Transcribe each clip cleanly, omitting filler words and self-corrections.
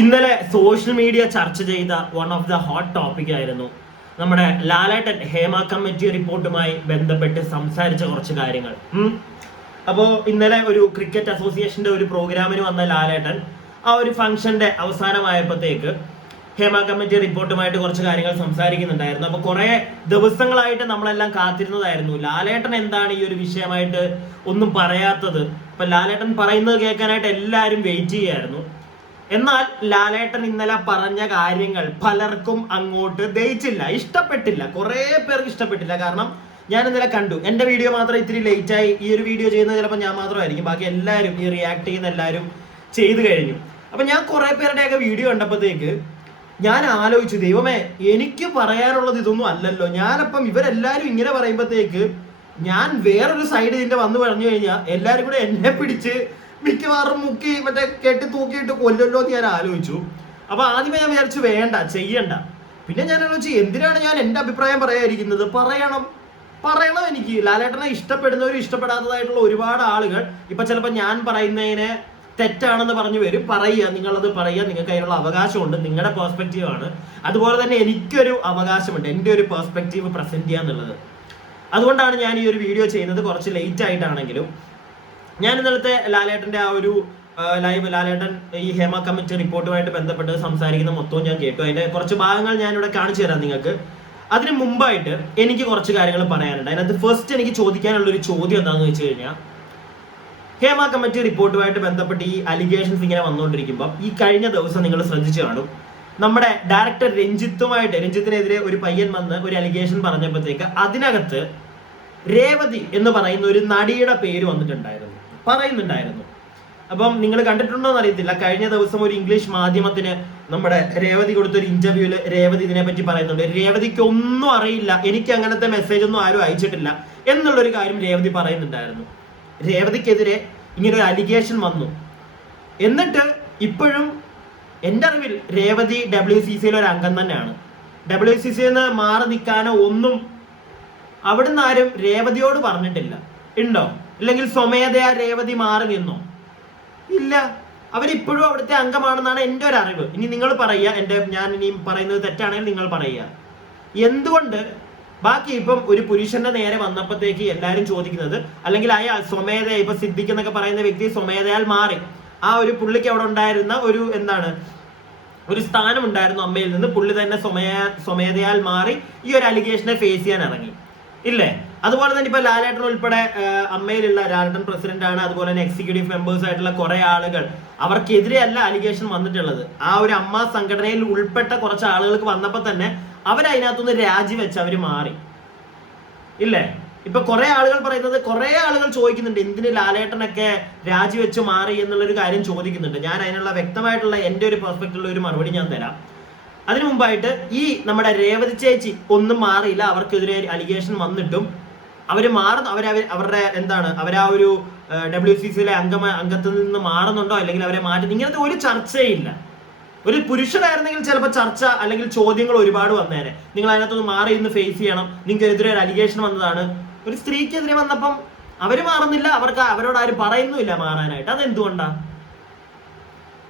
ഇന്നലെ social media ചർച്ച ചെയ്ത one of the hot topic ആയിരുന്നു നമ്മുടെ ലാലേട്ടൻ ഹേമ കമ്മിറ്റി റിപ്പോർട്ടുമായി ബന്ധപ്പെട്ട് സംസാരിച്ച കുറച്ച് കാര്യങ്ങൾ. അപ്പോൾ ഇന്നലെ ഒരു ക്രിക്കറ്റ് അസോസിയേഷന്റെ ഒരു പ്രോഗ്രാമിന് വന്ന ലാലേട്ടൻ ആ ഒരു ഫംഗ്ഷന്റെ അവസാനമായപ്പോഴത്തേക്ക് ഹേമ കമ്മിറ്റി റിപ്പോർട്ടുമായിട്ട് കുറച്ച് കാര്യങ്ങൾ സംസാരിക്കുന്നുണ്ടായിരുന്നു. അപ്പൊ കുറെ ദിവസങ്ങളായിട്ട് നമ്മളെല്ലാം കാത്തിരുന്നതായിരുന്നു ലാലേട്ടൻ എന്താണ് ഈ ഒരു വിഷയമായിട്ട് ഒന്നും പറയാത്തത്. അപ്പൊ ലാലേട്ടൻ പറയുന്നത് കേൾക്കാനായിട്ട് എല്ലാവരും വെയിറ്റ് ചെയ്യായിരുന്നു. എന്നാൽ ലാലേട്ടൻ ഇന്നലെ പറഞ്ഞ കാര്യങ്ങൾ പലർക്കും അങ്ങോട്ട് ദഹിച്ചില്ല, ഇഷ്ടപ്പെട്ടില്ല. കുറെ പേർക്ക് ഇഷ്ടപ്പെട്ടില്ല. കാരണം ഞാൻ ഇന്നലെ കണ്ടു, എന്റെ വീഡിയോ മാത്രം ഇത്തിരി ലേറ്റ് ആയി. ഈ ഒരു വീഡിയോ ചെയ്യുന്നത് ചിലപ്പോൾ ഞാൻ മാത്രമായിരിക്കും, ബാക്കി എല്ലാവരും ഈ റിയാക്ട് ചെയ്യുന്ന എല്ലാവരും ചെയ്തു കഴിഞ്ഞു. അപ്പൊ ഞാൻ കുറെ പേരുടെയൊക്കെ വീഡിയോ കണ്ടപ്പോഴത്തേക്ക് ഞാൻ ആലോചിച്ചു, ദൈവമേ, എനിക്ക് പറയാനുള്ളത് ഇതൊന്നും അല്ലല്ലോ. ഞാനപ്പം ഇവരെല്ലാരും ഇങ്ങനെ പറയുമ്പോഴത്തേക്ക് ഞാൻ വേറൊരു സൈഡ് ഇതിന്റെ വന്നു പറഞ്ഞു കഴിഞ്ഞാൽ എല്ലാരും കൂടെ എന്നെ പിടിച്ച് മിക്കവാറും മുക്കി മറ്റേ കെട്ടി തൂക്കിയിട്ട് കൊല്ലല്ലോ എന്ന് ഞാൻ ആലോചിച്ചു. അപ്പൊ ആദ്യമേ ഞാൻ വിചാരിച്ചു വേണ്ട, ചെയ്യണ്ട. പിന്നെ ഞാൻ ആലോചിച്ചു, എന്തിനാണ് ഞാൻ എന്റെ അഭിപ്രായം പറയാതിരിക്കുന്നത്? പറയണം. എനിക്ക് ലാലേട്ടനെ ഇഷ്ടപ്പെടുന്നവരും ഇഷ്ടപ്പെടാത്തതായിട്ടുള്ള ഒരുപാട് ആളുകൾ ഇപ്പൊ ചിലപ്പോൾ ഞാൻ പറയുന്നതിനെ തെറ്റാണെന്ന് പറഞ്ഞു വരും. പറയുക, നിങ്ങളത് പറയുക, നിങ്ങൾക്ക് അതിനുള്ള അവകാശമുണ്ട്, നിങ്ങളുടെ പെർസ്പെക്റ്റീവ് ആണ്. അതുപോലെ തന്നെ എനിക്കൊരു അവകാശമുണ്ട്, എൻ്റെ ഒരു പെർസ്പെക്റ്റീവ് പ്രസന്റ് ചെയ്യുക എന്നുള്ളത്. അതുകൊണ്ടാണ് ഞാൻ ഈ ഒരു വീഡിയോ ചെയ്യുന്നത്, കുറച്ച് ലേറ്റ് ആയിട്ടാണെങ്കിലും. ഞാൻ ഇന്നലത്തെ ലാലേട്ടന്റെ ആ ഒരു ലൈവ്, ലാലേട്ടൻ ഈ ഹേമ കമ്മിറ്റി റിപ്പോർട്ടുമായിട്ട് ബന്ധപ്പെട്ട് സംസാരിക്കുന്ന മൊത്തവും ഞാൻ കേട്ടു. അതിന്റെ കുറച്ച് ഭാഗങ്ങൾ ഞാൻ ഇവിടെ കാണിച്ചു തരാം നിങ്ങൾക്ക്. അതിന് മുമ്പായിട്ട് എനിക്ക് കുറച്ച് കാര്യങ്ങൾ പറയാനുണ്ട്. അതിനകത്ത് ഫസ്റ്റ് എനിക്ക് ചോദിക്കാനുള്ള ഒരു ചോദ്യം എന്താണെന്ന് വെച്ച് കഴിഞ്ഞാൽ, ഹേമ കമ്മിറ്റി റിപ്പോർട്ടുമായിട്ട് ബന്ധപ്പെട്ട് ഈ അലിഗേഷൻസ് ഇങ്ങനെ വന്നുകൊണ്ടിരിക്കുമ്പോൾ ഈ കഴിഞ്ഞ ദിവസം നിങ്ങൾ ശ്രദ്ധിച്ചു കാണും, നമ്മുടെ ഡയറക്ടർ രഞ്ജിത്തിനെതിരെ ഒരു പയ്യൻ വന്ന് ഒരു അലിഗേഷൻ പറഞ്ഞപ്പോഴത്തേക്ക് അതിനകത്ത് രേവതി എന്ന് പറയുന്ന ഒരു നടിയുടെ പേര് പറയുന്നുണ്ടായിരുന്നു. അപ്പം നിങ്ങൾ കണ്ടിട്ടുണ്ടോ എന്ന് അറിയത്തില്ല, കഴിഞ്ഞ ദിവസം ഒരു ഇംഗ്ലീഷ് മാധ്യമത്തിന് നമ്മുടെ രേവതി കൊടുത്തൊരു ഇന്റർവ്യൂല് രേവതി ഇതിനെ പറ്റി പറയുന്നുണ്ട്. രേവതിക്ക് ഒന്നും അറിയില്ല, എനിക്ക് അങ്ങനത്തെ മെസ്സേജ് ഒന്നും ആരും അയച്ചിട്ടില്ല എന്നുള്ളൊരു കാര്യം രേവതി പറയുന്നുണ്ടായിരുന്നു. രേവതിക്കെതിരെ ഇങ്ങനെ ഒരു അലിഗേഷൻ വന്നു. എന്നിട്ട് ഇപ്പോഴും എൻ്റെ അറിവിൽ രേവതി WCCയിലെ ഒരു അംഗം തന്നെയാണ്. WCCയിൽ നിന്ന് മാറി നിൽക്കാനോ ഒന്നും അവിടുന്ന് ആരും രേവതിയോട് പറഞ്ഞിട്ടില്ല. ഉണ്ടോ? ഇല്ലെങ്കിൽ സ്വമേധയാ രേവതി മാറി നിന്നോ? ഇല്ല, അവരിപ്പോഴും അവിടുത്തെ അംഗമാണെന്നാണ് എൻ്റെ ഒരു അറിവ്. ഇനി നിങ്ങൾ പറയുക, ഞാൻ ഇനി പറയുന്നത് തെറ്റാണെങ്കിൽ നിങ്ങൾ പറയുക. എന്തുകൊണ്ട് ബാക്കി ഇപ്പം ഒരു പുരുഷന്റെ നേരെ വന്നപ്പോഴത്തേക്ക് എല്ലാവരും ചോദിക്കുന്നത്, അല്ലെങ്കിൽ അയാൾ സ്വമേധയാ, ഇപ്പൊ സിദ്ദിഖ് എന്നൊക്കെ പറയുന്ന വ്യക്തി സ്വമേധയാൽ മാറി, ആ ഒരു പുള്ളിക്ക് അവിടെ ഉണ്ടായിരുന്ന ഒരു ഒരു സ്ഥാനം ഉണ്ടായിരുന്നു അമ്മയിൽ നിന്ന്, പുള്ളി തന്നെ സ്വമേധയാൽ മാറി ഈ ഒരു അലിഗേഷനെ ഫേസ് ചെയ്യാൻ ഇറങ്ങി, ഇല്ലേ? അതുപോലെ തന്നെ ഇപ്പൊ ലാലേട്ടൻ ഉൾപ്പെടെ അമ്മയിലുള്ള ലാലേട്ടൻ പ്രസിഡന്റ് ആണ്, അതുപോലെ തന്നെ എക്സിക്യൂട്ടീവ് മെമ്പേഴ്സ് ആയിട്ടുള്ള കുറെ ആളുകൾ, അവർക്കെതിരെയല്ല അലിഗേഷൻ വന്നിട്ടുള്ളത്. ആ ഒരു അമ്മ സംഘടനയിൽ ഉൾപ്പെട്ട കുറച്ച് ആളുകൾക്ക് വന്നപ്പോൾ തന്നെ അവരതിനകത്തുനിന്ന് രാജിവെച്ച് അവര് മാറി, ഇല്ലേ? ഇപ്പൊ കുറെ ആളുകൾ പറയുന്നത്, കുറെ ആളുകൾ ചോദിക്കുന്നുണ്ട് എന്തിന് ലാലേട്ടനൊക്കെ രാജിവെച്ച് മാറി എന്നുള്ളൊരു കാര്യം ചോദിക്കുന്നുണ്ട്. ഞാൻ അതിനുള്ള വ്യക്തമായിട്ടുള്ള എൻ്റെ ഒരു പെർസ്പെക്റ്റീവിലുള്ള ഒരു മറുപടി ഞാൻ തരാം. അതിനു മുമ്പായിട്ട് ഈ നമ്മുടെ രേവതി ചേച്ചി ഒന്നും മാറിയില്ല, അവർക്കെതിരെ അലിഗേഷൻ വന്നിട്ടും അവര് മാറുന്നു. അവരുടെ അവരാ ഒരു WCCയിലെ അംഗത്തിൽ നിന്ന് മാറുന്നുണ്ടോ അല്ലെങ്കിൽ അവരെ മാറ്റുന്നു, ഇങ്ങനത്തെ ഒരു ചർച്ചയില്ല. ഒരു പുരുഷനായിരുന്നെങ്കിൽ ചിലപ്പോൾ ചർച്ച അല്ലെങ്കിൽ ചോദ്യങ്ങൾ ഒരുപാട് വന്നേനെ. നിങ്ങൾ അതിനകത്തൊന്ന് മാറി ഇന്ന് ഫേസ് ചെയ്യണം, നിങ്ങൾക്കെതിരെ ഒരു അലിഗേഷൻ വന്നതാണ്. ഒരു സ്ത്രീക്കെതിരെ വന്നപ്പം അവര് മാറുന്നില്ല, അവരോട് ആരും പറയുന്നുമില്ല മാറാനായിട്ട്. അതെന്തുകൊണ്ടാ?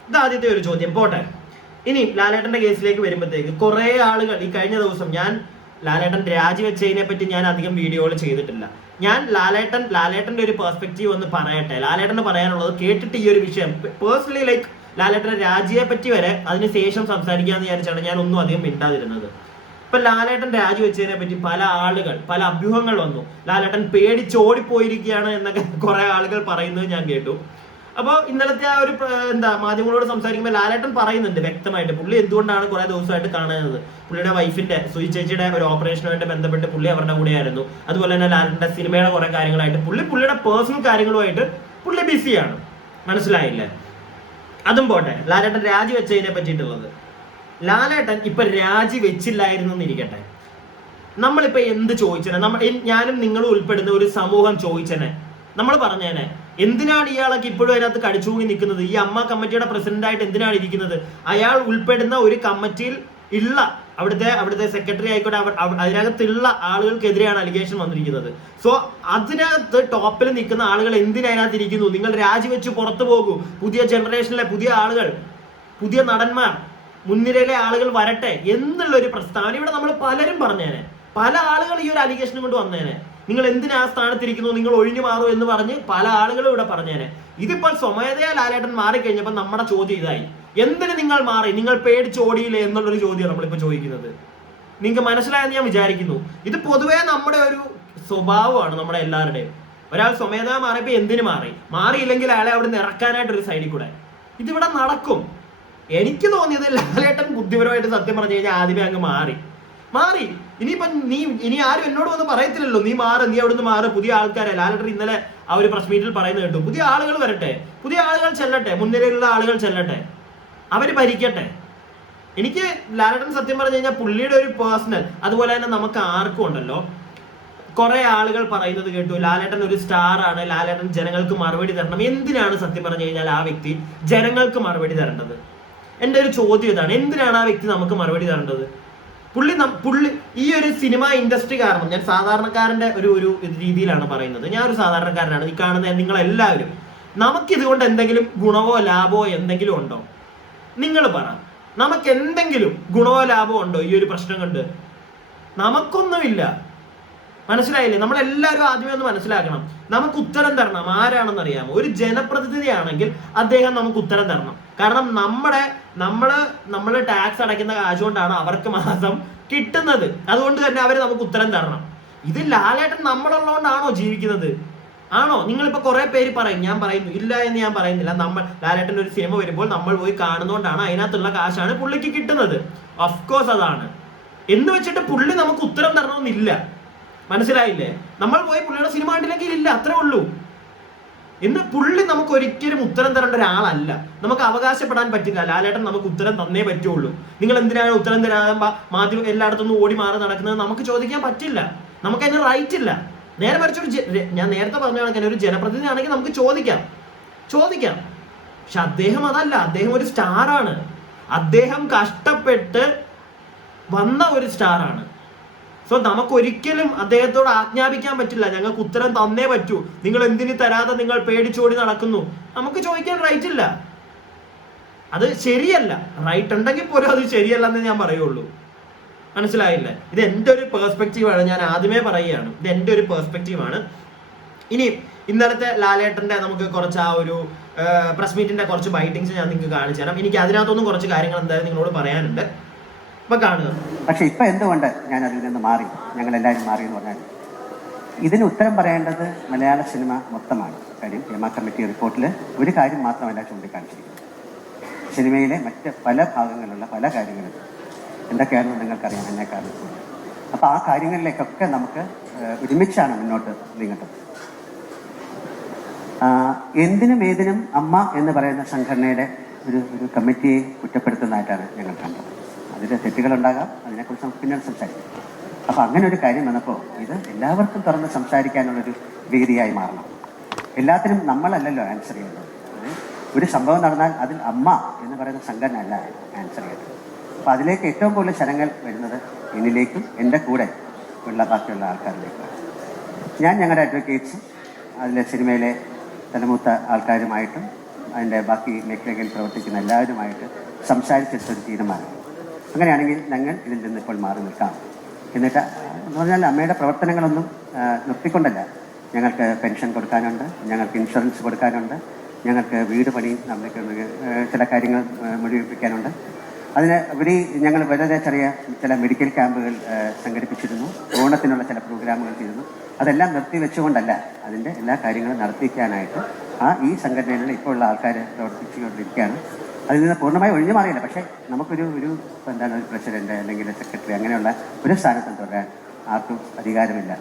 ഇത് ആദ്യത്തെ ഒരു ചോദ്യം. പോട്ടെ, ഇനി ലാലേട്ടന്റെ കേസിലേക്ക് വരുമ്പോഴത്തേക്ക് കുറെ ആളുകൾ ഈ കഴിഞ്ഞ ദിവസം, ഞാൻ ലാലേട്ടൻ രാജിവെച്ചതിനെ പറ്റി ഞാൻ അധികം വീഡിയോകൾ ചെയ്തിട്ടില്ല. ഞാൻ ലാലേട്ടന്റെ ഒരു പെർസ്പെക്റ്റീവ് ഒന്ന് പറയട്ടെ. ലാലേട്ടന് പറയാനുള്ളത് കേട്ടിട്ട് ഈ ഒരു വിഷയം പേഴ്സണലി, ലൈക്ക് ലാലേട്ടന്റെ രാജിയെ പറ്റി വരെ അതിനുശേഷം സംസാരിക്കാന്ന് വിചാരിച്ചാണ് ഞാൻ ഒന്നും അധികം മിണ്ടാതിരുന്നത്. ഇപ്പൊ ലാലേട്ടൻ രാജിവെച്ചതിനെ പറ്റി പല അഭ്യൂഹങ്ങൾ വന്നു. ലാലേട്ടൻ പേടിച്ചോടിപ്പോയിരിക്കുകയാണ് എന്നൊക്കെ കുറെ ആളുകൾ പറയുന്നത് ഞാൻ കേട്ടു. അപ്പോൾ ഇന്നലത്തെ ആ ഒരു മാധ്യമങ്ങളോട് സംസാരിക്കുമ്പോൾ ലാലേട്ടൻ പറയുന്നുണ്ട് വ്യക്തമായിട്ട്, പുള്ളി എന്തുകൊണ്ടാണ് കുറെ ദിവസമായിട്ട് കാണുന്നത്. പുള്ളിയുടെ വൈഫിന്റെ സുയി ചേച്ചിയുടെ ഒരു ഓപ്പറേഷനുമായിട്ട് ബന്ധപ്പെട്ട് പുള്ളി അവരുടെ കൂടെയായിരുന്നു. അതുപോലെ തന്നെ ലാലേട്ടന്റെ സിനിമയുടെ കുറെ കാര്യങ്ങളായിട്ട് പുള്ളിയുടെ പേഴ്സണൽ കാര്യങ്ങളുമായിട്ട് പുള്ളി ബിസിയാണ്. മനസ്സിലായില്ലേ? അതും പോട്ടെ, ലാലേട്ടൻ രാജിവെച്ചതിനെ പറ്റിയിട്ടുള്ളത്. ലാലേട്ടൻ ഇപ്പൊ രാജിവെച്ചില്ലായിരുന്നു എന്നിരിക്കട്ടെ, നമ്മളിപ്പോ എന്ത് ചോദിച്ചനെ, ഞാനും നിങ്ങളും ഉൾപ്പെടുന്ന ഒരു സമൂഹം ചോദിച്ചനെ, നമ്മൾ പറഞ്ഞേനെ, എന്തിനാണ് ഇയാളൊക്കെ ഇപ്പോഴും അതിനകത്ത് കടിച്ചുകൂങ്ങി നിൽക്കുന്നത്? ഈ അമ്മ കമ്മിറ്റിയുടെ പ്രസിഡന്റായിട്ട് എന്തിനാണ് ഇരിക്കുന്നത്? അയാൾ ഉൾപ്പെടുന്ന ഒരു കമ്മിറ്റിയിൽ ഉള്ള അവിടുത്തെ സെക്രട്ടറി ആയിക്കോട്ടെ, അതിനകത്തുള്ള ആളുകൾക്കെതിരെയാണ് അലിഗേഷൻ വന്നിരിക്കുന്നത്. സോ അതിനകത്ത് ടോപ്പിൽ നിൽക്കുന്ന ആളുകൾ എന്തിനകത്ത് ഇരിക്കുന്നു? നിങ്ങൾ രാജിവെച്ച് പുറത്തു പോകൂ. പുതിയ ജനറേഷനിലെ പുതിയ ആളുകൾ പുതിയ നടന്മാർ, മുൻനിരയിലെ ആളുകൾ വരട്ടെ എന്നുള്ളൊരു പ്രസ്താവന ഇവിടെ നമ്മൾ പലരും പറഞ്ഞേനെ. പല ആളുകൾ ഈ ഒരു അലിഗേഷനും കൊണ്ട് വന്നേനെ. നിങ്ങൾ എന്തിനാ ആ സ്ഥാനത്തിരിക്കുന്നു, നിങ്ങൾ ഒഴിഞ്ഞു മാറൂ എന്ന് പറഞ്ഞ് പല ആളുകളും ഇവിടെ പറഞ്ഞേനെ. ഇതിപ്പോൾ സ്വമേധയാ ലാലേട്ടൻ മാറിക്കഴിഞ്ഞപ്പോൾ നമ്മുടെ ചോദ്യം ഇതായി, എന്തിന് നിങ്ങൾ മാറി, നിങ്ങൾ പേടിച്ച് ഓടിയില്ലേ എന്നുള്ളൊരു ചോദ്യമാണ് നമ്മളിപ്പോൾ ചോദിക്കുന്നത്. നിങ്ങൾക്ക് മനസ്സിലായെന്ന് ഞാൻ വിചാരിക്കുന്നു. ഇത് പൊതുവേ നമ്മുടെ ഒരു സ്വഭാവമാണ് നമ്മുടെ എല്ലാവരുടെയും. ഒരാൾ സ്വമേധയാ മാറിയപ്പോൾ എന്തിനു മാറി, മാറിയില്ലെങ്കിൽ അയാളെ അവിടെ നിന്ന് ഇറക്കാനായിട്ടൊരു സൈഡിൽ കൂടെ ഇതിവിടെ നടക്കും. എനിക്ക് തോന്നിയത് ലാലേട്ടൻ ബുദ്ധിപരമായിട്ട് സത്യം പറഞ്ഞു കഴിഞ്ഞാൽ ആദ്യമേ അങ്ങ് മാറി. ഇനിയിപ്പം ഇനി ആരും എന്നോട് വന്ന് പറയത്തില്ലല്ലോ നീ മാറ്, നീ അവിടുന്ന് മാറ്, പുതിയ ആൾക്കാരെ. ലാലേട്ടൻ ഇന്നലെ ആ ഒരു പ്രസ് മീറ്റിൽ പറയുന്നത് കേട്ടു, പുതിയ ആളുകൾ വരട്ടെ, പുതിയ ആളുകൾ ചെല്ലട്ടെ, മുൻനിരയിലുള്ള ആളുകൾ ചെല്ലട്ടെ, അവര് ഭരിക്കട്ടെ. എനിക്ക് ലാലേട്ടൻ സത്യം പറഞ്ഞു കഴിഞ്ഞാൽ പുള്ളിയുടെ ഒരു പേഴ്സണൽ, അതുപോലെ തന്നെ നമുക്ക് ആർക്കും ഉണ്ടല്ലോ കുറെ ആളുകൾ പറയുന്നത് കേട്ടു, ലാലേട്ടൻ ഒരു സ്റ്റാർ ആണ്, ലാലേട്ടൻ ജനങ്ങൾക്ക് മറുപടി തരണം. എന്തിനാണ് സത്യം പറഞ്ഞു കഴിഞ്ഞാൽ ആ വ്യക്തി ജനങ്ങൾക്ക് മറുപടി തരേണ്ടത്? എൻ്റെ ഒരു ചോദ്യം ഇതാണ്, എന്തിനാണ് ആ വ്യക്തി നമുക്ക് മറുപടി തരേണ്ടത്? പുള്ളി ഈ ഒരു സിനിമ ഇൻഡസ്ട്രി കാരണം, ഞാൻ സാധാരണക്കാരന്റെ ഒരു രീതിയിലാണ് പറയുന്നത്, ഞാൻ ഒരു സാധാരണക്കാരനാണ്, ഈ കാണുന്ന നിങ്ങളെല്ലാവരും, നമുക്കിതുകൊണ്ട് എന്തെങ്കിലും ഗുണമോ ലാഭമോ എന്തെങ്കിലും ഉണ്ടോ? നിങ്ങൾ പറ, നമുക്ക് എന്തെങ്കിലും ഗുണമോ ലാഭമോ ഉണ്ടോ ഈ ഒരു പ്രശ്നം കൊണ്ട്? നമുക്കൊന്നുമില്ല. മനസ്സിലായില്ലേ? നമ്മളെല്ലാവരും ആദ്യമേ ഒന്ന് മനസ്സിലാക്കണം, നമുക്ക് ഉത്തരം തരണം. ആരാണെന്ന് അറിയാമോ? ഒരു ജനപ്രതിനിധി ആണെങ്കിൽ അദ്ദേഹം നമുക്ക് ഉത്തരം തരണം. കാരണം നമ്മള് ടാക്സ് അടയ്ക്കുന്ന കാശ് കൊണ്ടാണ് അവർക്ക് മാസം കിട്ടുന്നത്. അതുകൊണ്ട് തന്നെ അവർ നമുക്ക് ഉത്തരം തരണം. ഇത് ലാലേട്ടൻ നമ്മളുള്ളതുകൊണ്ടാണോ ജീവിക്കുന്നത്? ആണോ? നിങ്ങളിപ്പോ കുറെ പേര് പറയും, ഞാൻ പറയുന്നു ഇല്ല എന്ന് ഞാൻ പറയുന്നില്ല. ലാലേട്ടൻ്റെ ഒരു സിനിമ വരുമ്പോൾ നമ്മൾ പോയി കാണുന്നതുകൊണ്ടാണ്, അതിനകത്തുള്ള കാശാണ് പുള്ളിക്ക് കിട്ടുന്നത്. ഓഫ്കോഴ്സ് അതാണ്. എന്ന് വെച്ചിട്ട് പുള്ളി നമുക്ക് ഉത്തരം തരണമെന്നില്ല. മനസ്സിലായില്ലേ? നമ്മൾ പോയി പുള്ളിയുടെ സിനിമ കണ്ടില്ലെങ്കിൽ ഇല്ല, അത്രേ ഉള്ളൂ. ഇന്ന് പുള്ളി നമുക്ക് ഒരിക്കലും ഉത്തരം തരേണ്ട ഒരാളല്ല. നമുക്ക് അവകാശപ്പെടാൻ പറ്റില്ല ലാലേട്ടൻ നമുക്ക് ഉത്തരം തന്നേ പറ്റുള്ളൂ. നിങ്ങൾ എന്തിനാണ് ഉത്തരം തരാകുമ്പോ മാധ്യമം എല്ലായിടത്തുനിന്നും ഓടി മാറി നടക്കുന്നത് നമുക്ക് ചോദിക്കാൻ പറ്റില്ല. നമുക്ക് അതിന് റൈറ്റ് ഇല്ല. നേരെ മറിച്ചൊരു ഞാൻ നേരത്തെ പറഞ്ഞ കണക്കിന് ഒരു ജനപ്രതിനിധി ആണെങ്കിൽ നമുക്ക് ചോദിക്കാം. പക്ഷെ അദ്ദേഹം അതല്ല. അദ്ദേഹം ഒരു സ്റ്റാറാണ്. അദ്ദേഹം കഷ്ടപ്പെട്ട് വന്ന ഒരു സ്റ്റാറാണ്. സോ നമുക്ക് ഒരിക്കലും അദ്ദേഹത്തോട് ആജ്ഞാപിക്കാൻ പറ്റില്ല, ഞങ്ങൾക്ക് ഉത്തരം തന്നേ പറ്റൂ, നിങ്ങൾ എന്തിനു തരാതെ നിങ്ങൾ പേടിച്ചോടി നടക്കുന്നു. നമുക്ക് ചോദിക്കാൻ റൈറ്റ് ഇല്ല. അത് ശരിയല്ല. റൈറ്റ് ഉണ്ടെങ്കിൽ പോലും അത് ശരിയല്ലെന്ന് ഞാൻ പറയുള്ളൂ. മനസ്സിലായില്ലേ? ഇത് എൻ്റെ ഒരു പെർസ്പെക്റ്റീവാണ്. ഞാൻ ആദ്യമേ പറയുകയാണ്, ഇത് എൻ്റെ ഒരു പെർസ്പെക്റ്റീവാണ്. ഇനി ഇന്നലത്തെ ലാലേട്ടൻ്റെ നമുക്ക് കുറച്ച് ആ ഒരു പ്രസ് മീറ്റിന്റെ കുറച്ച് ബൈറ്റിങ്സ് ഞാൻ നിങ്ങൾക്ക് കാണിച്ചു തരാം. എനിക്ക് അതിനകത്തൊന്നും കുറച്ച് കാര്യങ്ങൾ എന്തായാലും നിങ്ങളോട് പറയാനുണ്ട്. പക്ഷെ ഇപ്പൊ എന്തുകൊണ്ട് ഞാൻ അതിൽ നിന്ന് മാറി, ഞങ്ങൾ എല്ലാവരും മാറി എന്ന് പറഞ്ഞാൽ ഇതിന് ഉത്തരം പറയേണ്ടത് മലയാള സിനിമ മൊത്തമാണ്. കാര്യം ഹേമ കമ്മിറ്റി റിപ്പോർട്ടിൽ ഒരു കാര്യം മാത്രമല്ല ചൂണ്ടിക്കാണിച്ചിരിക്കുന്നത്. സിനിമയിലെ മറ്റ് പല ഭാഗങ്ങളിലുള്ള പല കാര്യങ്ങളും എന്തൊക്കെയാണെന്ന് നിങ്ങൾക്കറിയാം എന്നെക്കാളും. അപ്പോൾ ആ കാര്യങ്ങളിലേക്കൊക്കെ നമുക്ക് ഒരുമിച്ചാണ് മുന്നോട്ട് നീങ്ങേണ്ടത്. എന്തിനും ഏതിനും അമ്മ എന്ന് പറയുന്ന സംഘടനയുടെ ഒരു കമ്മിറ്റിയെ കുറ്റപ്പെടുത്തുന്നതായിട്ടാണ് ഞങ്ങൾ കണ്ടത്. അതിൽ തെറ്റുകളുണ്ടാകാം, അതിനെക്കുറിച്ച് നമുക്ക് പിന്നീട് സംസാരിക്കാം. അപ്പോൾ അങ്ങനെ ഒരു കാര്യം വന്നപ്പോൾ ഇത് എല്ലാവർക്കും തുറന്ന് സംസാരിക്കാനുള്ളൊരു വേദിയായി മാറണം. എല്ലാത്തിനും നമ്മളല്ലല്ലോ ആൻസർ ചെയ്യുന്നത്. ഒരു സംഭവം നടന്നാൽ അതിൽ അമ്മ എന്ന് പറയുന്ന സംഘടന അല്ല ആൻസർ ചെയ്യുന്നത്. അപ്പോൾ അതിലേക്ക് ഏറ്റവും കൂടുതൽ ജനങ്ങൾ വരുന്നത് എന്നിലേക്കും എൻ്റെ കൂടെ ഉള്ള ബാക്കിയുള്ള ആൾക്കാരിലേക്കാണ്. ഞാൻ ഞങ്ങളുടെ അഡ്വക്കേറ്റ്സും അതിലെ സിനിമയിലെ തലമൂത്ത ആൾക്കാരുമായിട്ടും അതിൻ്റെ ബാക്കി മേഖലകളിൽ പ്രവർത്തിക്കുന്ന എല്ലാവരുമായിട്ട് സംസാരിച്ചെടുത്തൊരു തീരുമാനം. അങ്ങനെയാണെങ്കിൽ ഞങ്ങൾ ഇതിൽ നിന്ന് ഇപ്പോൾ മാറി നിൽക്കാം. എന്നിട്ട് എന്ന് പറഞ്ഞാൽ അമ്മയുടെ പ്രവർത്തനങ്ങളൊന്നും നിർത്തിക്കൊണ്ടല്ല. ഞങ്ങൾക്ക് പെൻഷൻ കൊടുക്കാനുണ്ട്, ഞങ്ങൾക്ക് ഇൻഷുറൻസ് കൊടുക്കാനുണ്ട്, ഞങ്ങൾക്ക് വീട് പണി നമുക്ക് ചില കാര്യങ്ങൾ മുഴുവിപ്പിക്കാനുണ്ട്. അതിന് ഉപരി ഞങ്ങൾ വളരെ ചെറിയ ചില മെഡിക്കൽ ക്യാമ്പുകൾ സംഘടിപ്പിച്ചിരുന്നു, ഓണത്തിനുള്ള ചില പ്രോഗ്രാമുകൾ ചെയ്തിരുന്നു. അതെല്ലാം നിർത്തിവെച്ചുകൊണ്ടല്ല, അതിൻ്റെ എല്ലാ കാര്യങ്ങളും നടത്തിക്കാനായിട്ട് ഈ സംഘടനയിലുള്ള ഇപ്പോൾ ഉള്ള ആൾക്കാർ പ്രവർത്തിച്ചുകൊണ്ടിരിക്കുകയാണ്. അതിൽ നിന്ന് പൂർണ്ണമായി ഒഴിഞ്ഞു മാറിയില്ല. പക്ഷേ നമുക്കൊരു ഒരു പ്രസിഡന്റ് അല്ലെങ്കിൽ സെക്രട്ടറി അങ്ങനെയുള്ള ഒരു സ്ഥാനത്തും തുടരാൻ ആർക്കും അധികാരമില്ല.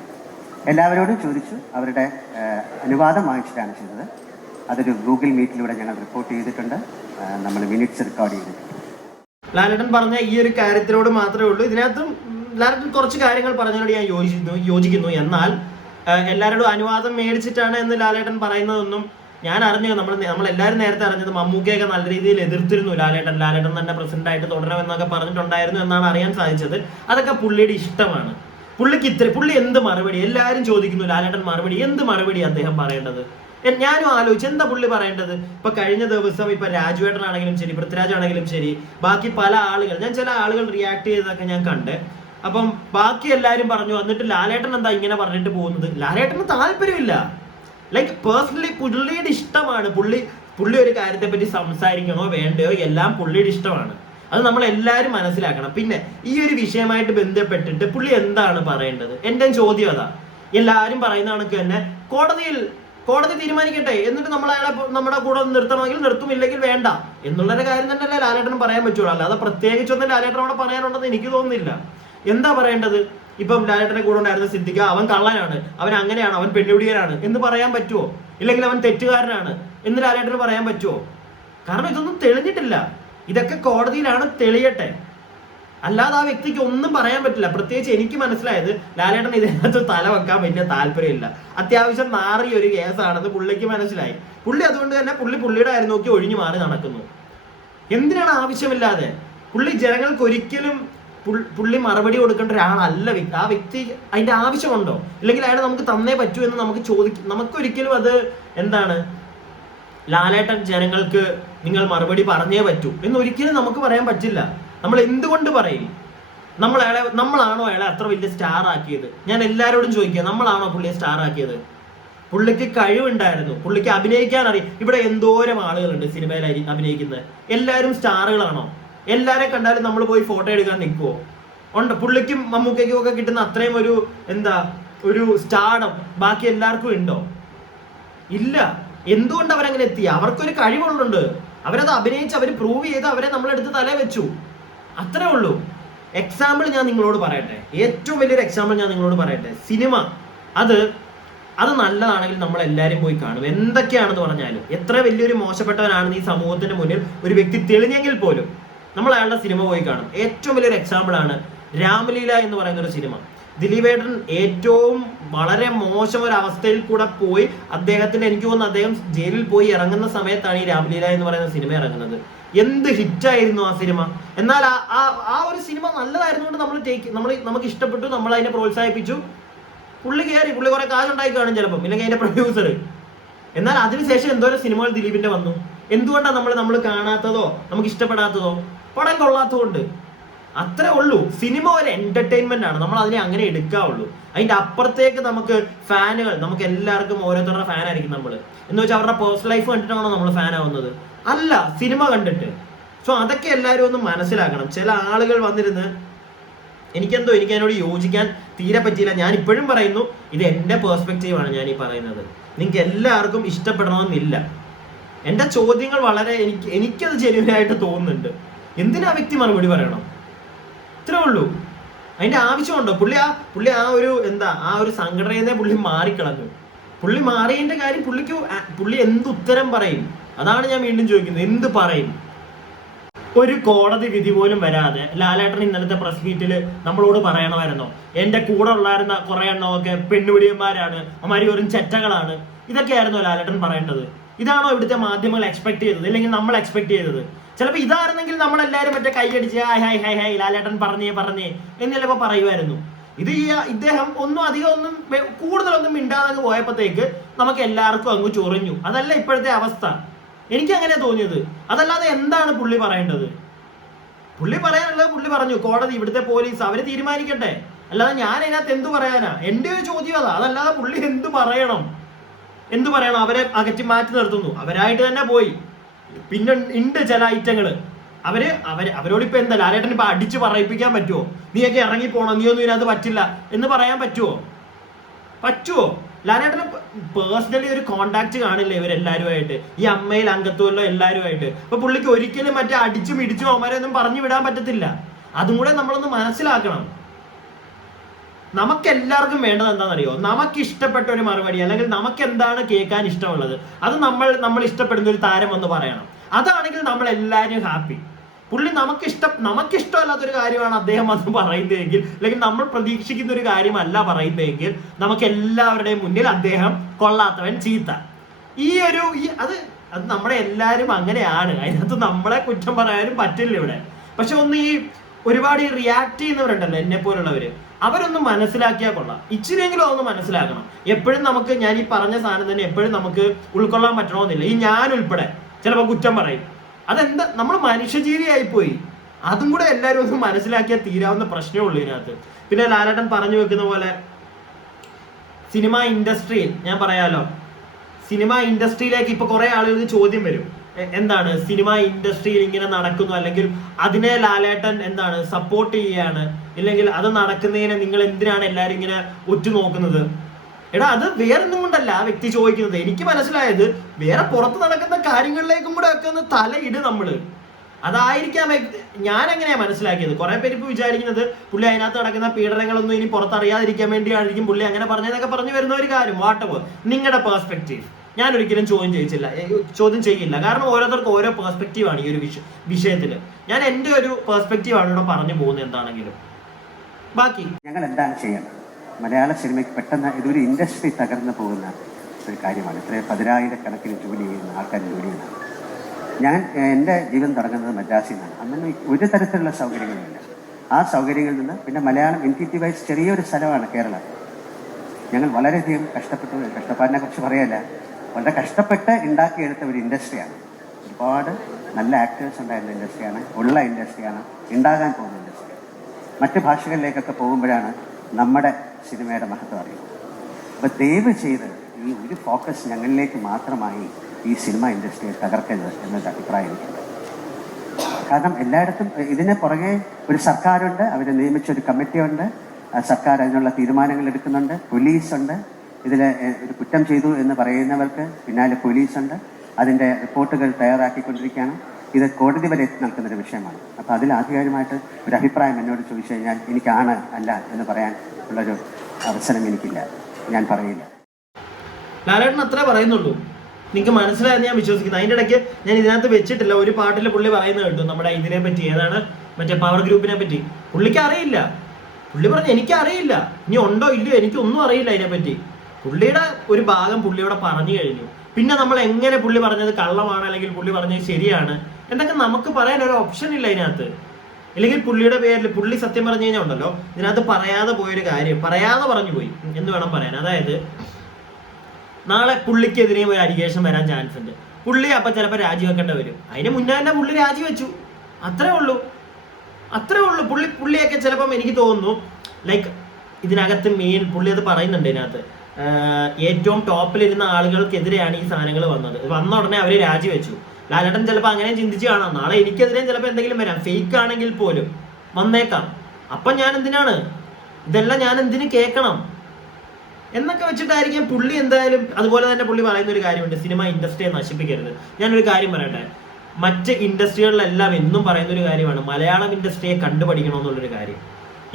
എല്ലാവരോടും ചോദിച്ചു, അവരുടെ അനുവാദം വാങ്ങിച്ചിട്ടാണ് ചെയ്തത്. അതൊരു ഗൂഗിൾ മീറ്റിലൂടെ ഞങ്ങൾ റിപ്പോർട്ട് ചെയ്തിട്ടുണ്ട്, നമ്മൾ മിനിറ്റ്സ് റെക്കോർഡ് ചെയ്തിട്ടുണ്ട്. ലാലേട്ടൻ പറഞ്ഞ ഈ ഒരു കാര്യത്തിനോട് മാത്രമേ ഉള്ളൂ. ഇതിനകത്തും ലാലേട്ടൻ കുറച്ച് കാര്യങ്ങൾ പറഞ്ഞതിനോട് ഞാൻ യോജിക്കുന്നു. എന്നാൽ എല്ലാവരോടും അനുവാദം മേടിച്ചിട്ടാണ് എന്ന് ലാലേട്ടൻ പറയുന്നതൊന്നും ഞാൻ അറിഞ്ഞു. നമ്മളെല്ലാവരും നേരത്തെ അറിഞ്ഞത് മമ്മൂക്കയൊക്കെ നല്ല രീതിയിൽ എതിർത്തിരുന്നു ലാലേട്ടൻ തന്നെ പ്രസിഡന്റ് ആയിട്ട് തുടരണമെന്നൊക്കെ പറഞ്ഞിട്ടുണ്ടായിരുന്നു എന്നാണ് അറിയാൻ സാധിച്ചത്. അതൊക്കെ പുള്ളിയുടെ ഇഷ്ടമാണ്. പുള്ളി എന്ത് മറുപടി എല്ലാവരും ചോദിക്കുന്നു, ലാലേട്ടൻ മറുപടി എന്ത് മറുപടി അദ്ദേഹം പറയേണ്ടത്? ഞാനും ആലോചിച്ചു എന്താ പുള്ളി പറയേണ്ടത്. ഇപ്പൊ കഴിഞ്ഞ ദിവസം ഇപ്പൊ രാജുവേട്ടനാണെങ്കിലും ശരി, പൃഥ്വിരാജ് ആണെങ്കിലും ശരി, ബാക്കി പല ആളുകൾ, ഞാൻ ചില ആളുകൾ റിയാക്ട് ചെയ്തതൊക്കെ ഞാൻ കണ്ട്. അപ്പം ബാക്കി എല്ലാരും പറഞ്ഞു, എന്നിട്ട് ലാലേട്ടൻ എന്താ ഇങ്ങനെ പറഞ്ഞിട്ട് പോകുന്നത്? ലാലേട്ടന് താല്പര്യമില്ല. ലൈക്ക് പേഴ്സണലി പുള്ളിയുടെ ഇഷ്ടമാണ്. പുള്ളി ഒരു കാര്യത്തെ പറ്റി സംസാരിക്കണോ വേണ്ടയോ എല്ലാം പുള്ളിയുടെ ഇഷ്ടമാണ്. അത് നമ്മൾ എല്ലാവരും മനസ്സിലാക്കണം. പിന്നെ ഈ ഒരു വിഷയമായിട്ട് ബന്ധപ്പെട്ടിട്ട് പുള്ളി എന്താണ് പറയേണ്ടത്? എന്റെ ചോദ്യം അതാ. എല്ലാവരും പറയുന്ന കണക്ക് തന്നെ കോടതി തീരുമാനിക്കട്ടെ, എന്നിട്ട് നമ്മൾ അയാളെ നമ്മുടെ കൂടെ നിർത്തണമെങ്കിൽ നിർത്തും, ഇല്ലെങ്കിൽ വേണ്ട എന്നുള്ളൊരു കാര്യം തന്നെയല്ലേ ലാലേട്ടന് പറയാൻ പറ്റുള്ളൂ. അല്ലാതെ പ്രത്യേകിച്ചൊന്നും ലാലേട്ടൻ അവിടെ പറയാനുണ്ടെന്ന് എനിക്ക് തോന്നുന്നില്ല. എന്താ പറയേണ്ടത്? ഇപ്പം ലാലേട്ടന്റെ കൂടെ ഉണ്ടായിരുന്ന സിദ്ദിഖ അവൻ കള്ളനാണ്, അവൻ അങ്ങനെയാണ്, അവൻ പെണ്ണുപിടിയനാണ് എന്ന് പറയാൻ പറ്റുമോ? ഇല്ലെങ്കിൽ അവൻ തെറ്റുകാരനാണ് എന്ന് ലാലേട്ടന് പറയാൻ പറ്റുമോ? കാരണം ഇതൊന്നും തെളിഞ്ഞിട്ടില്ല. ഇതൊക്കെ കോടതിയിലാണ് തെളിയട്ടെ. അല്ലാതെ ആ വ്യക്തിക്ക് ഒന്നും പറയാൻ പറ്റില്ല. പ്രത്യേകിച്ച് എനിക്ക് മനസ്സിലായത് ലാലേട്ടൻ ഇതിനകത്ത് തല വെക്കാൻ വലിയ താല്പര്യമില്ല. അത്യാവശ്യം നാറിയ ഒരു കേസാണെന്ന് പുള്ളിക്ക് മനസ്സിലായി. പുള്ളി അതുകൊണ്ട് തന്നെ പുള്ളിയുടെ കാര്യം നോക്കി ഒഴിഞ്ഞു മാറി നടക്കുന്നു. എന്തിനാണ് ആവശ്യമില്ലാതെ? പുള്ളി ജനങ്ങൾക്ക് ഒരിക്കലും പുള്ളി മറുപടി കൊടുക്കേണ്ട ഒരാളല്ല. ആ വ്യക്തി അതിന്റെ ആവശ്യമുണ്ടോ? ഇല്ലെങ്കിൽ അയാൾ നമുക്ക് തന്നേ പറ്റൂ എന്ന് നമുക്കൊരിക്കലും അത് എന്താണ്, ലാലേട്ടൻ ജനങ്ങൾക്ക് നിങ്ങൾ മറുപടി പറഞ്ഞേ പറ്റൂ എന്നൊരിക്കലും നമുക്ക് പറയാൻ പറ്റില്ല. നമ്മൾ എന്തുകൊണ്ട് പറയും? നമ്മളാണോ അയാളെ അത്ര വലിയ സ്റ്റാർ ആക്കിയത്? ഞാൻ എല്ലാവരോടും ചോദിക്കുക, നമ്മളാണോ പുള്ളിയെ സ്റ്റാർ ആക്കിയത്? പുള്ളിക്ക് കഴിവുണ്ടായിരുന്നു, പുള്ളിക്ക് അഭിനയിക്കാൻ അറിയാം. ഇവിടെ എന്തോരം ആളുകളുണ്ട് സിനിമയിൽ അഭിനയിക്കുന്നത്. എല്ലാവരും സ്റ്റാറുകളാണോ? എല്ലാരെ കണ്ടാലും നമ്മൾ പോയി ഫോട്ടോ എടുക്കാൻ നിൽക്കുവോ? ഉണ്ട്. പുള്ളിക്കും മമ്മൂക്കയ്ക്കും ഒക്കെ കിട്ടുന്ന അത്രയും ഒരു സ്റ്റാർഡം ബാക്കി എല്ലാവർക്കും ഉണ്ടോ? ഇല്ല. എന്തുകൊണ്ട് അവരങ്ങനെ എത്തി? അവർക്കൊരു കഴിവുള്ളുണ്ട്. അവരത് അഭിനയിച്ച് അവർ പ്രൂവ് ചെയ്ത് അവരെ നമ്മളെടുത്ത് തല വെച്ചു. അത്രേ ഉള്ളൂ. എക്സാമ്പിൾ ഞാൻ നിങ്ങളോട് പറയട്ടെ, ഏറ്റവും വലിയൊരു എക്സാമ്പിൾ ഞാൻ നിങ്ങളോട് പറയട്ടെ. സിനിമ അത് നല്ലതാണെങ്കിൽ നമ്മൾ എല്ലാവരും പോയി കാണും. എന്തൊക്കെയാണെന്ന് പറഞ്ഞാലും, എത്ര വലിയൊരു മോശപ്പെട്ടവനാണെന്ന് ഈ സമൂഹത്തിന്റെ മുന്നിൽ ഒരു വ്യക്തി തെളിഞ്ഞെങ്കിൽ പോലും നമ്മൾ അയാളുടെ സിനിമ പോയി കാണും. ഏറ്റവും വലിയൊരു എക്സാമ്പിൾ ആണ് രാമലീല എന്ന് പറയുന്ന ഒരു സിനിമ. ദിലീപേട്ടൻ ഏറ്റവും വളരെ മോശം ഒരു അവസ്ഥയിൽ കൂടെ പോയി എനിക്ക് തോന്നുന്നു അദ്ദേഹം ജയിലിൽ പോയി ഇറങ്ങുന്ന സമയത്താണ് ഈ രാമലീല എന്ന് പറയുന്ന സിനിമ ഇറങ്ങുന്നത്. എന്ത് ഹിറ്റായിരുന്നു ആ സിനിമ! എന്നാൽ ആ ഒരു സിനിമ നല്ലതായിരുന്നുകൊണ്ട് നമുക്ക് ഇഷ്ടപ്പെട്ടു, നമ്മൾ അതിനെ പ്രോത്സാഹിപ്പിച്ചു. പുള്ളി കുറെ കാശുണ്ടായി കാണും ചിലപ്പം, ഇല്ലെങ്കിൽ അതിന്റെ പ്രൊഡ്യൂസർ. എന്നാൽ അതിനുശേഷം എന്തോരം സിനിമകൾ ദിലീപിന്റെ വന്നു. എന്തുകൊണ്ടാണ് നമ്മൾ കാണാത്തതോ നമുക്ക് ഇഷ്ടപ്പെടാത്തതോ? പടം കൊള്ളാത്തതുകൊണ്ട്. അത്രേ ഉള്ളൂ. സിനിമ ഒരു എന്റർടൈൻമെന്റ് ആണ്, നമ്മൾ അതിനെ അങ്ങനെ എടുക്കാവുള്ളൂ. അതിന്റെ അപ്പുറത്തേക്ക് നമുക്ക് എല്ലാവർക്കും ഓരോരുത്തരുടെ ഫാൻ ആയിരിക്കും നമ്മൾ. എന്ന് വെച്ചാൽ അവരുടെ പേഴ്സണൽ ലൈഫ് കണ്ടിട്ടാണോ നമ്മൾ ഫാൻ ആവുന്നത്? അല്ല, സിനിമ കണ്ടിട്ട്. സോ അതൊക്കെ എല്ലാവരും ഒന്ന് മനസ്സിലാക്കണം. ചില ആളുകൾ വന്നിരുന്ന് എനിക്ക് അതിനോട് യോജിക്കാൻ തീരെ പറ്റിയില്ല. ഞാൻ ഇപ്പോഴും പറയുന്നു, ഇത് എന്റെ പേഴ്സ്പെക്റ്റീവാണ് ഞാൻ ഈ പറയുന്നത്. നിങ്ങൾക്ക് എല്ലാവർക്കും ഇഷ്ടപ്പെടണമെന്നില്ല. എന്റെ ചോദ്യങ്ങൾ വളരെ എനിക്കത് ജെന്യുവനായിട്ട് തോന്നുന്നുണ്ട്. എന്തിനാ വ്യക്തി മറുപടി പറയണം? ഇത്രേ ഉള്ളൂ. അതിന്റെ ആവശ്യമുണ്ടോ? പുള്ളി ആ ഒരു സംഘടനയിൽ നിന്ന് പുള്ളി മാറിക്കളഞ്ഞു. പുള്ളി മാറിയതിന്റെ കാര്യം പുള്ളി എന്ത് ഉത്തരം പറയും? അതാണ് ഞാൻ വീണ്ടും ചോദിക്കുന്നത്. എന്ത് പറയും? ഒരു കോടതി വിധി പോലും വരാതെ ലാലേട്ടൻ ഇന്നലത്തെ പ്രസ് മീറ്റിൽ നമ്മളോട് പറയണമായിരുന്നോ എന്റെ കൂടെ ഉള്ളായിരുന്ന കുറെ എണ്ണമൊക്കെ പെണ്ണുപിടിയന്മാരാണ്, അവന്മാര് വെറും ചെറ്റകളാണ്, ഇതൊക്കെയായിരുന്നോ ലാലേട്ടൻ പറയേണ്ടത്? ഇതാണോ ഇവിടുത്തെ മാധ്യമങ്ങൾ എക്സ്പെക്ട് ചെയ്തത്, അല്ലെങ്കിൽ നമ്മൾ എക്സ്പെക്ട് ചെയ്തത്? ചിലപ്പോൾ ഇതായിരുന്നെങ്കിൽ നമ്മളെല്ലാവരും മറ്റേ കൈയടിച്ച് ഹൈ ലാലേട്ടൻ പറഞ്ഞേ എന്ന് ചിലപ്പോൾ പറയുമായിരുന്നു. ഇദ്ദേഹം അധികം കൂടുതലൊന്നും മിണ്ടാതെ പോയപ്പോഴത്തേക്ക് നമുക്ക് എല്ലാവർക്കും അങ്ങ് ചൊറിഞ്ഞു. അതല്ല ഇപ്പോഴത്തെ അവസ്ഥ. എനിക്ക് അങ്ങനെ തോന്നിയത്. അതല്ലാതെ എന്താണ് പുള്ളി പറയേണ്ടത്? പുള്ളി പറയാനുള്ളത് പുള്ളി പറഞ്ഞു. കോടതി, ഇവിടുത്തെ പോലീസ് അവര് തീരുമാനിക്കട്ടെ. അല്ലാതെ ഞാൻ അതിനകത്ത് എന്തു പറയാനാ? എന്റെ ഒരു ചോദ്യം അതാ. അതല്ലാതെ പുള്ളി എന്ത് പറയണം? അവരെ അകറ്റി മാറ്റി നിർത്തുന്നു. അവരായിട്ട് തന്നെ പോയി. പിന്നെ ഉണ്ട് ചില ഐറ്റങ്ങള്. അവരോട് ഇപ്പൊ എന്താ ലാലേട്ടൻ ഇപ്പൊ അടിച്ചു പറയിപ്പിക്കാൻ പറ്റുമോ? നീയൊക്കെ ഇറങ്ങി പോണം, നീയൊന്നും ഇതിനകത്ത് പറ്റില്ല എന്ന് പറയാൻ പറ്റുമോ? ലാലേട്ടന് പേഴ്സണലി ഒരു കോണ്ടാക്ട് കാണില്ല ഇവരെല്ലാരുമായിട്ട്, ഈ അമ്മയിൽ അംഗത്വമല്ലോ എല്ലാവരുമായിട്ട്. അപ്പൊ പുള്ളിക്ക് ഒരിക്കലും മറ്റേ അടിച്ചും ഇടിച്ചും അവന്മാരെ ഒന്നും പറഞ്ഞു വിടാൻ പറ്റത്തില്ല. അതും കൂടെ നമ്മളൊന്ന് മനസ്സിലാക്കണം. നമുക്കെല്ലാവർക്കും വേണ്ടത് എന്താണെന്നറിയോ? നമുക്ക് ഇഷ്ടപ്പെട്ട ഒരു മറുപടി, അല്ലെങ്കിൽ നമുക്ക് എന്താണ് കേൾക്കാൻ ഇഷ്ടമുള്ളത്, അത് നമ്മൾ ഇഷ്ടപ്പെടുന്ന ഒരു താരം എന്ന് പറയണം. അതാണെങ്കിൽ നമ്മൾ എല്ലാവരും ഹാപ്പി. പുള്ളി നമുക്കിഷ്ടമല്ലാത്തൊരു കാര്യമാണ് അദ്ദേഹം അത് പറയുന്നതെങ്കിൽ, അല്ലെങ്കിൽ നമ്മൾ പ്രതീക്ഷിക്കുന്ന ഒരു കാര്യമല്ല പറയുന്നതെങ്കിൽ, നമുക്ക് എല്ലാവരുടെയും മുന്നിൽ അദ്ദേഹം കൊള്ളാത്തവൻ, ചീത്ത. അത് നമ്മളെ എല്ലാവരും അങ്ങനെയാണ്. അതിനകത്ത് നമ്മളെ കുറ്റം പറയാനും പറ്റില്ല ഇവിടെ. പക്ഷെ ഒരുപാട് ഈ റിയാക്ട് ചെയ്യുന്നവരുണ്ടല്ലോ എന്നെ പോലുള്ളവര്, അവരൊന്നും മനസ്സിലാക്കിയാൽ കൊള്ളാം. ഇച്ചിരിയെങ്കിലും അതൊന്ന് മനസ്സിലാക്കണം. എപ്പോഴും നമുക്ക് ഞാൻ ഈ പറഞ്ഞ സാധനം തന്നെ എപ്പോഴും നമുക്ക് ഉൾക്കൊള്ളാൻ പറ്റണമെന്നില്ല. ഈ ഞാൻ ഉൾപ്പെടെ ചിലപ്പോൾ കുറ്റം പറയും. അതെന്താ, നമ്മൾ മനുഷ്യജീവിയായി പോയി. അതും കൂടെ എല്ലാവരും ഒന്ന് മനസ്സിലാക്കിയാൽ തീരാവുന്ന പ്രശ്നമേ ഉള്ളൂ ഇതിനകത്ത്. പിന്നെ ലാലേട്ടൻ പറഞ്ഞു വെക്കുന്ന പോലെ സിനിമ ഇൻഡസ്ട്രിയിൽ, ഞാൻ പറയാലോ, സിനിമ ഇൻഡസ്ട്രിയിലേക്ക് ഇപ്പൊ കുറെ ആളുകൾക്ക് ചോദ്യം വരും, എന്താണ് സിനിമ ഇൻഡസ്ട്രിയിൽ ഇങ്ങനെ നടക്കുന്നു, അല്ലെങ്കിൽ അതിനെ ലാലേട്ടൻ എന്താണ് സപ്പോർട്ട് ചെയ്യാണ്, ഇല്ലെങ്കിൽ അത് നടക്കുന്നതിനെ നിങ്ങൾ എന്തിനാണ് എല്ലാരും ഇങ്ങനെ ഉറ്റുനോക്കുന്നത്? എടാ, അത് വേറൊന്നും കൊണ്ടല്ല ആ വ്യക്തി ചോദിക്കുന്നത്. എനിക്ക് മനസ്സിലായത് വേറെ പുറത്ത് നടക്കുന്ന കാര്യങ്ങളിലേക്കും കൂടെ ഒക്കെ ഒന്ന് തലയിട് നമ്മള്. അതായിരിക്കാം ഞാൻ എങ്ങനെയാ മനസ്സിലാക്കിയത്. കുറെ പേര് ഇപ്പൊ വിചാരിക്കുന്നത് പുള്ളി അതിനകത്ത് നടക്കുന്ന പീഡനങ്ങളൊന്നും ഇനി പുറത്തറിയാതിരിക്കാൻ വേണ്ടിയായിരിക്കും പുള്ളി അങ്ങനെ പറഞ്ഞതെന്നൊക്കെ പറഞ്ഞു വരുന്ന ഒരു കാര്യം. വാട്ടവർ നിങ്ങളുടെ പെർസ്പെക്റ്റീവ്, ഞാൻ ഒരിക്കലും ചോദ്യം ചെയ്യില്ല. കാരണം ഓരോരുത്തർക്കും ഓരോ പെർസ്പെക്റ്റീവാണ് ഈ ഒരു വിഷയത്തിൽ. ഞാൻ എൻ്റെ ഒരു പെർസ്പെക്റ്റീവാണ് ഇവിടെ പറഞ്ഞു പോകുന്നത്. എന്താണെങ്കിലും ബാക്കി ഞങ്ങൾ എന്താണ് ചെയ്യേണ്ടത്? മലയാള സിനിമയ്ക്ക് പെട്ടെന്ന് ഇതൊരു ഇൻഡസ്ട്രി തകർന്നു പോകുന്ന ഒരു കാര്യമാണ്. ഇത്രയും 10,000-കണക്കിന് ജോലി ചെയ്യുന്ന ആൾക്കാർ ജോലി ചെയ്യുന്നത്. ഞാൻ എൻ്റെ ജീവൻ തുടങ്ങുന്നത് മദ്രാസിൽ നിന്നാണ്. അന്നൊന്നും ഒരു തരത്തിലുള്ള സൗകര്യങ്ങളില്ല. ആ സൗകര്യങ്ങളിൽ നിന്ന് പിന്നെ മലയാളം എൻറ്റിറ്റി വൈസ് ചെറിയൊരു സ്ഥലമാണ് കേരളം. ഞങ്ങൾ വളരെയധികം കഷ്ടപ്പെട്ടു. കഷ്ടപ്പാടിനെ കുറിച്ച് പറയല്ല, വളരെ കഷ്ടപ്പെട്ട് ഉണ്ടാക്കിയെടുത്ത ഒരു ഇൻഡസ്ട്രിയാണ്. ഒരുപാട് നല്ല ആക്ടേഴ്സ് ഉണ്ടായിരുന്ന ഇൻഡസ്ട്രിയാണ്, ഉള്ള ഇൻഡസ്ട്രിയാണ്, ഉണ്ടാകാൻ പോകുന്ന ഇൻഡസ്ട്രി. മറ്റ് ഭാഷകളിലേക്കൊക്കെ പോകുമ്പോഴാണ് നമ്മുടെ സിനിമയുടെ മഹത്വം അറിയുന്നത്. അപ്പോൾ ദയവ് ചെയ്ത് ഈ ഒരു ഫോക്കസ് ഞങ്ങളിലേക്ക് മാത്രമായി ഈ സിനിമ ഇൻഡസ്ട്രിയെ തകർക്കരുത് എന്നൊരു അഭിപ്രായം എനിക്കുണ്ട്. കാരണം എല്ലായിടത്തും ഇതിന് പുറകെ ഒരു സർക്കാരുണ്ട്, അവർ നിയമിച്ചൊരു കമ്മിറ്റിയുണ്ട്, സർക്കാർ അതിനുള്ള തീരുമാനങ്ങൾ എടുക്കുന്നുണ്ട്, പോലീസുണ്ട്. ഇതിൽ ഒരു കുറ്റം ചെയ്തു എന്ന് പറയുന്നവർക്ക് പിന്നാലെ പോലീസുണ്ട്, അതിൻ്റെ റിപ്പോർട്ടുകൾ തയ്യാറാക്കിക്കൊണ്ടിരിക്കുകയാണ്. ഇത് കോടതി വരെ എത്തി നിൽക്കുന്നൊരു വിഷയമാണ്. അപ്പോൾ അതിൽ ആധികാരികമായിട്ട് ഒരു അഭിപ്രായം എന്നോട് ചോദിച്ചു കഴിഞ്ഞാൽ എനിക്കാണ് അല്ല എന്ന് പറയാൻ ഉള്ളൊരു അവസരം എനിക്കില്ല, ഞാൻ പറയില്ല. ലാലേട്ടൻ അത്രേ പറയുന്നുള്ളൂ. നിങ്ങൾക്ക് മനസ്സിലായെന്ന് ഞാൻ വിശ്വസിക്കുന്നു. അതിൻ്റെ ഇടയ്ക്ക് ഞാൻ ഇതിനകത്ത് വെച്ചിട്ടില്ല, ഒരു പാട്ടിൽ പുള്ളി പറയുന്നത് കേട്ടു, നമ്മുടെ ഇതിനെ പറ്റി, ഏതാണ് മറ്റേ പവർ ഗ്രൂപ്പിനെ പറ്റി. പുള്ളിക്ക് അറിയില്ല. പുള്ളി പറഞ്ഞു എനിക്കറിയില്ല, ഇനി ഉണ്ടോ ഇല്ലയോ എനിക്കൊന്നും അറിയില്ല അതിനെപ്പറ്റി. പുള്ളിയുടെ ഒരു ഭാഗം പുള്ളിയോടെ പറഞ്ഞു കഴിഞ്ഞു. പിന്നെ നമ്മൾ എങ്ങനെ പുള്ളി പറഞ്ഞത് കള്ളമാണ് അല്ലെങ്കിൽ പുള്ളി പറഞ്ഞത് ശരിയാണ് എന്നൊക്കെ നമുക്ക് പറയാൻ ഒരു ഓപ്ഷൻ ഇല്ല ഇതിനകത്ത്. അല്ലെങ്കിൽ പുള്ളിയുടെ പേരിൽ പുള്ളി സത്യം പറഞ്ഞു കഴിഞ്ഞാൽ ഉണ്ടല്ലോ, ഇതിനകത്ത് പറയാതെ പോയൊരു കാര്യം പറയാതെ പറഞ്ഞു പോയി എന്ന് വേണം പറയാൻ. അതായത് നാളെ പുള്ളിക്കെതിരെയും ഒരു അലിഗേഷൻ വരാൻ ചാൻസ് ഉണ്ട്. പുള്ളി അപ്പം ചിലപ്പോൾ രാജിവെക്കേണ്ടി വരും. അതിന് മുന്നേ തന്നെ പുള്ളി രാജിവെച്ചു. അത്രേ ഉള്ളൂ. പുള്ളിയൊക്കെ ചിലപ്പം എനിക്ക് തോന്നുന്നു ലൈക്ക് ഇതിനകത്ത് മെയിൻ പുള്ളി അത് പറയുന്നുണ്ട് ഇതിനകത്ത്, ഏറ്റവും ടോപ്പിലിരുന്ന ആളുകൾക്കെതിരെയാണ് ഈ സാധനങ്ങൾ വന്നത്. വന്ന ഉടനെ അവർ രാജിവെച്ചു. ലാലേട്ടൻ ചിലപ്പോൾ അങ്ങനെ ചിന്തിച്ച് കാണാം, നാളെ എനിക്കെതിരെയും ചിലപ്പോൾ എന്തെങ്കിലും വരാം, ഫേക്ക് ആണെങ്കിൽ പോലും വന്നേക്കാം. അപ്പം ഞാൻ എന്തിനാണ് ഇതെല്ലാം, ഞാൻ എന്തിനു കേൾക്കണം എന്നൊക്കെ വെച്ചിട്ടായിരിക്കും പുള്ളി എന്തായാലും. അതുപോലെ തന്നെ പുള്ളി പറയുന്ന ഒരു കാര്യമുണ്ട്, സിനിമ ഇൻഡസ്ട്രിയെ നശിപ്പിക്കരുത്. ഞാനൊരു കാര്യം പറയട്ടെ, മറ്റ് ഇൻഡസ്ട്രികളിലെല്ലാം എന്നും പറയുന്ന ഒരു കാര്യമാണ് മലയാളം ഇൻഡസ്ട്രിയെ കണ്ടുപഠിക്കണമെന്നുള്ളൊരു കാര്യം.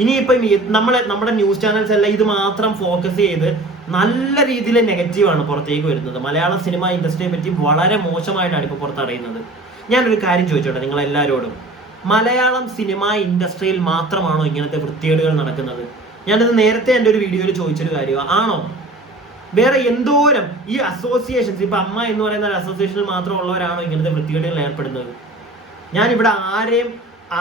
ഇനിയിപ്പം നമ്മുടെ ന്യൂസ് ചാനൽസ് എല്ലാം ഇത് മാത്രം ഫോക്കസ് ചെയ്ത് നല്ല രീതിയിൽ നെഗറ്റീവാണ് പുറത്തേക്ക് വരുന്നത്. മലയാള സിനിമ ഇൻഡസ്ട്രിയെ പറ്റി വളരെ മോശമായിട്ടാണ് ഇപ്പോൾ പുറത്തറിയുന്നത്. ഞാനൊരു കാര്യം ചോദിച്ചോട്ടെ നിങ്ങളെല്ലാവരോടും, മലയാളം സിനിമ ഇൻഡസ്ട്രിയിൽ മാത്രമാണോ ഇങ്ങനത്തെ വൃത്തികേടുകൾ നടക്കുന്നത്? ഞാനിത് നേരത്തെ എൻ്റെ ഒരു വീഡിയോയിൽ ചോദിച്ചൊരു കാര്യമാണ്. ആണോ? വേറെ എന്തോരം ഈ അസോസിയേഷൻസ്, ഇപ്പൊ അമ്മ എന്ന് പറയുന്ന ഒരു അസോസിയേഷനിൽ മാത്രമുള്ളവരാണോ ഇങ്ങനത്തെ വൃത്തികേടുകൾ ഏർപ്പെടുന്നത്? ഞാനിവിടെ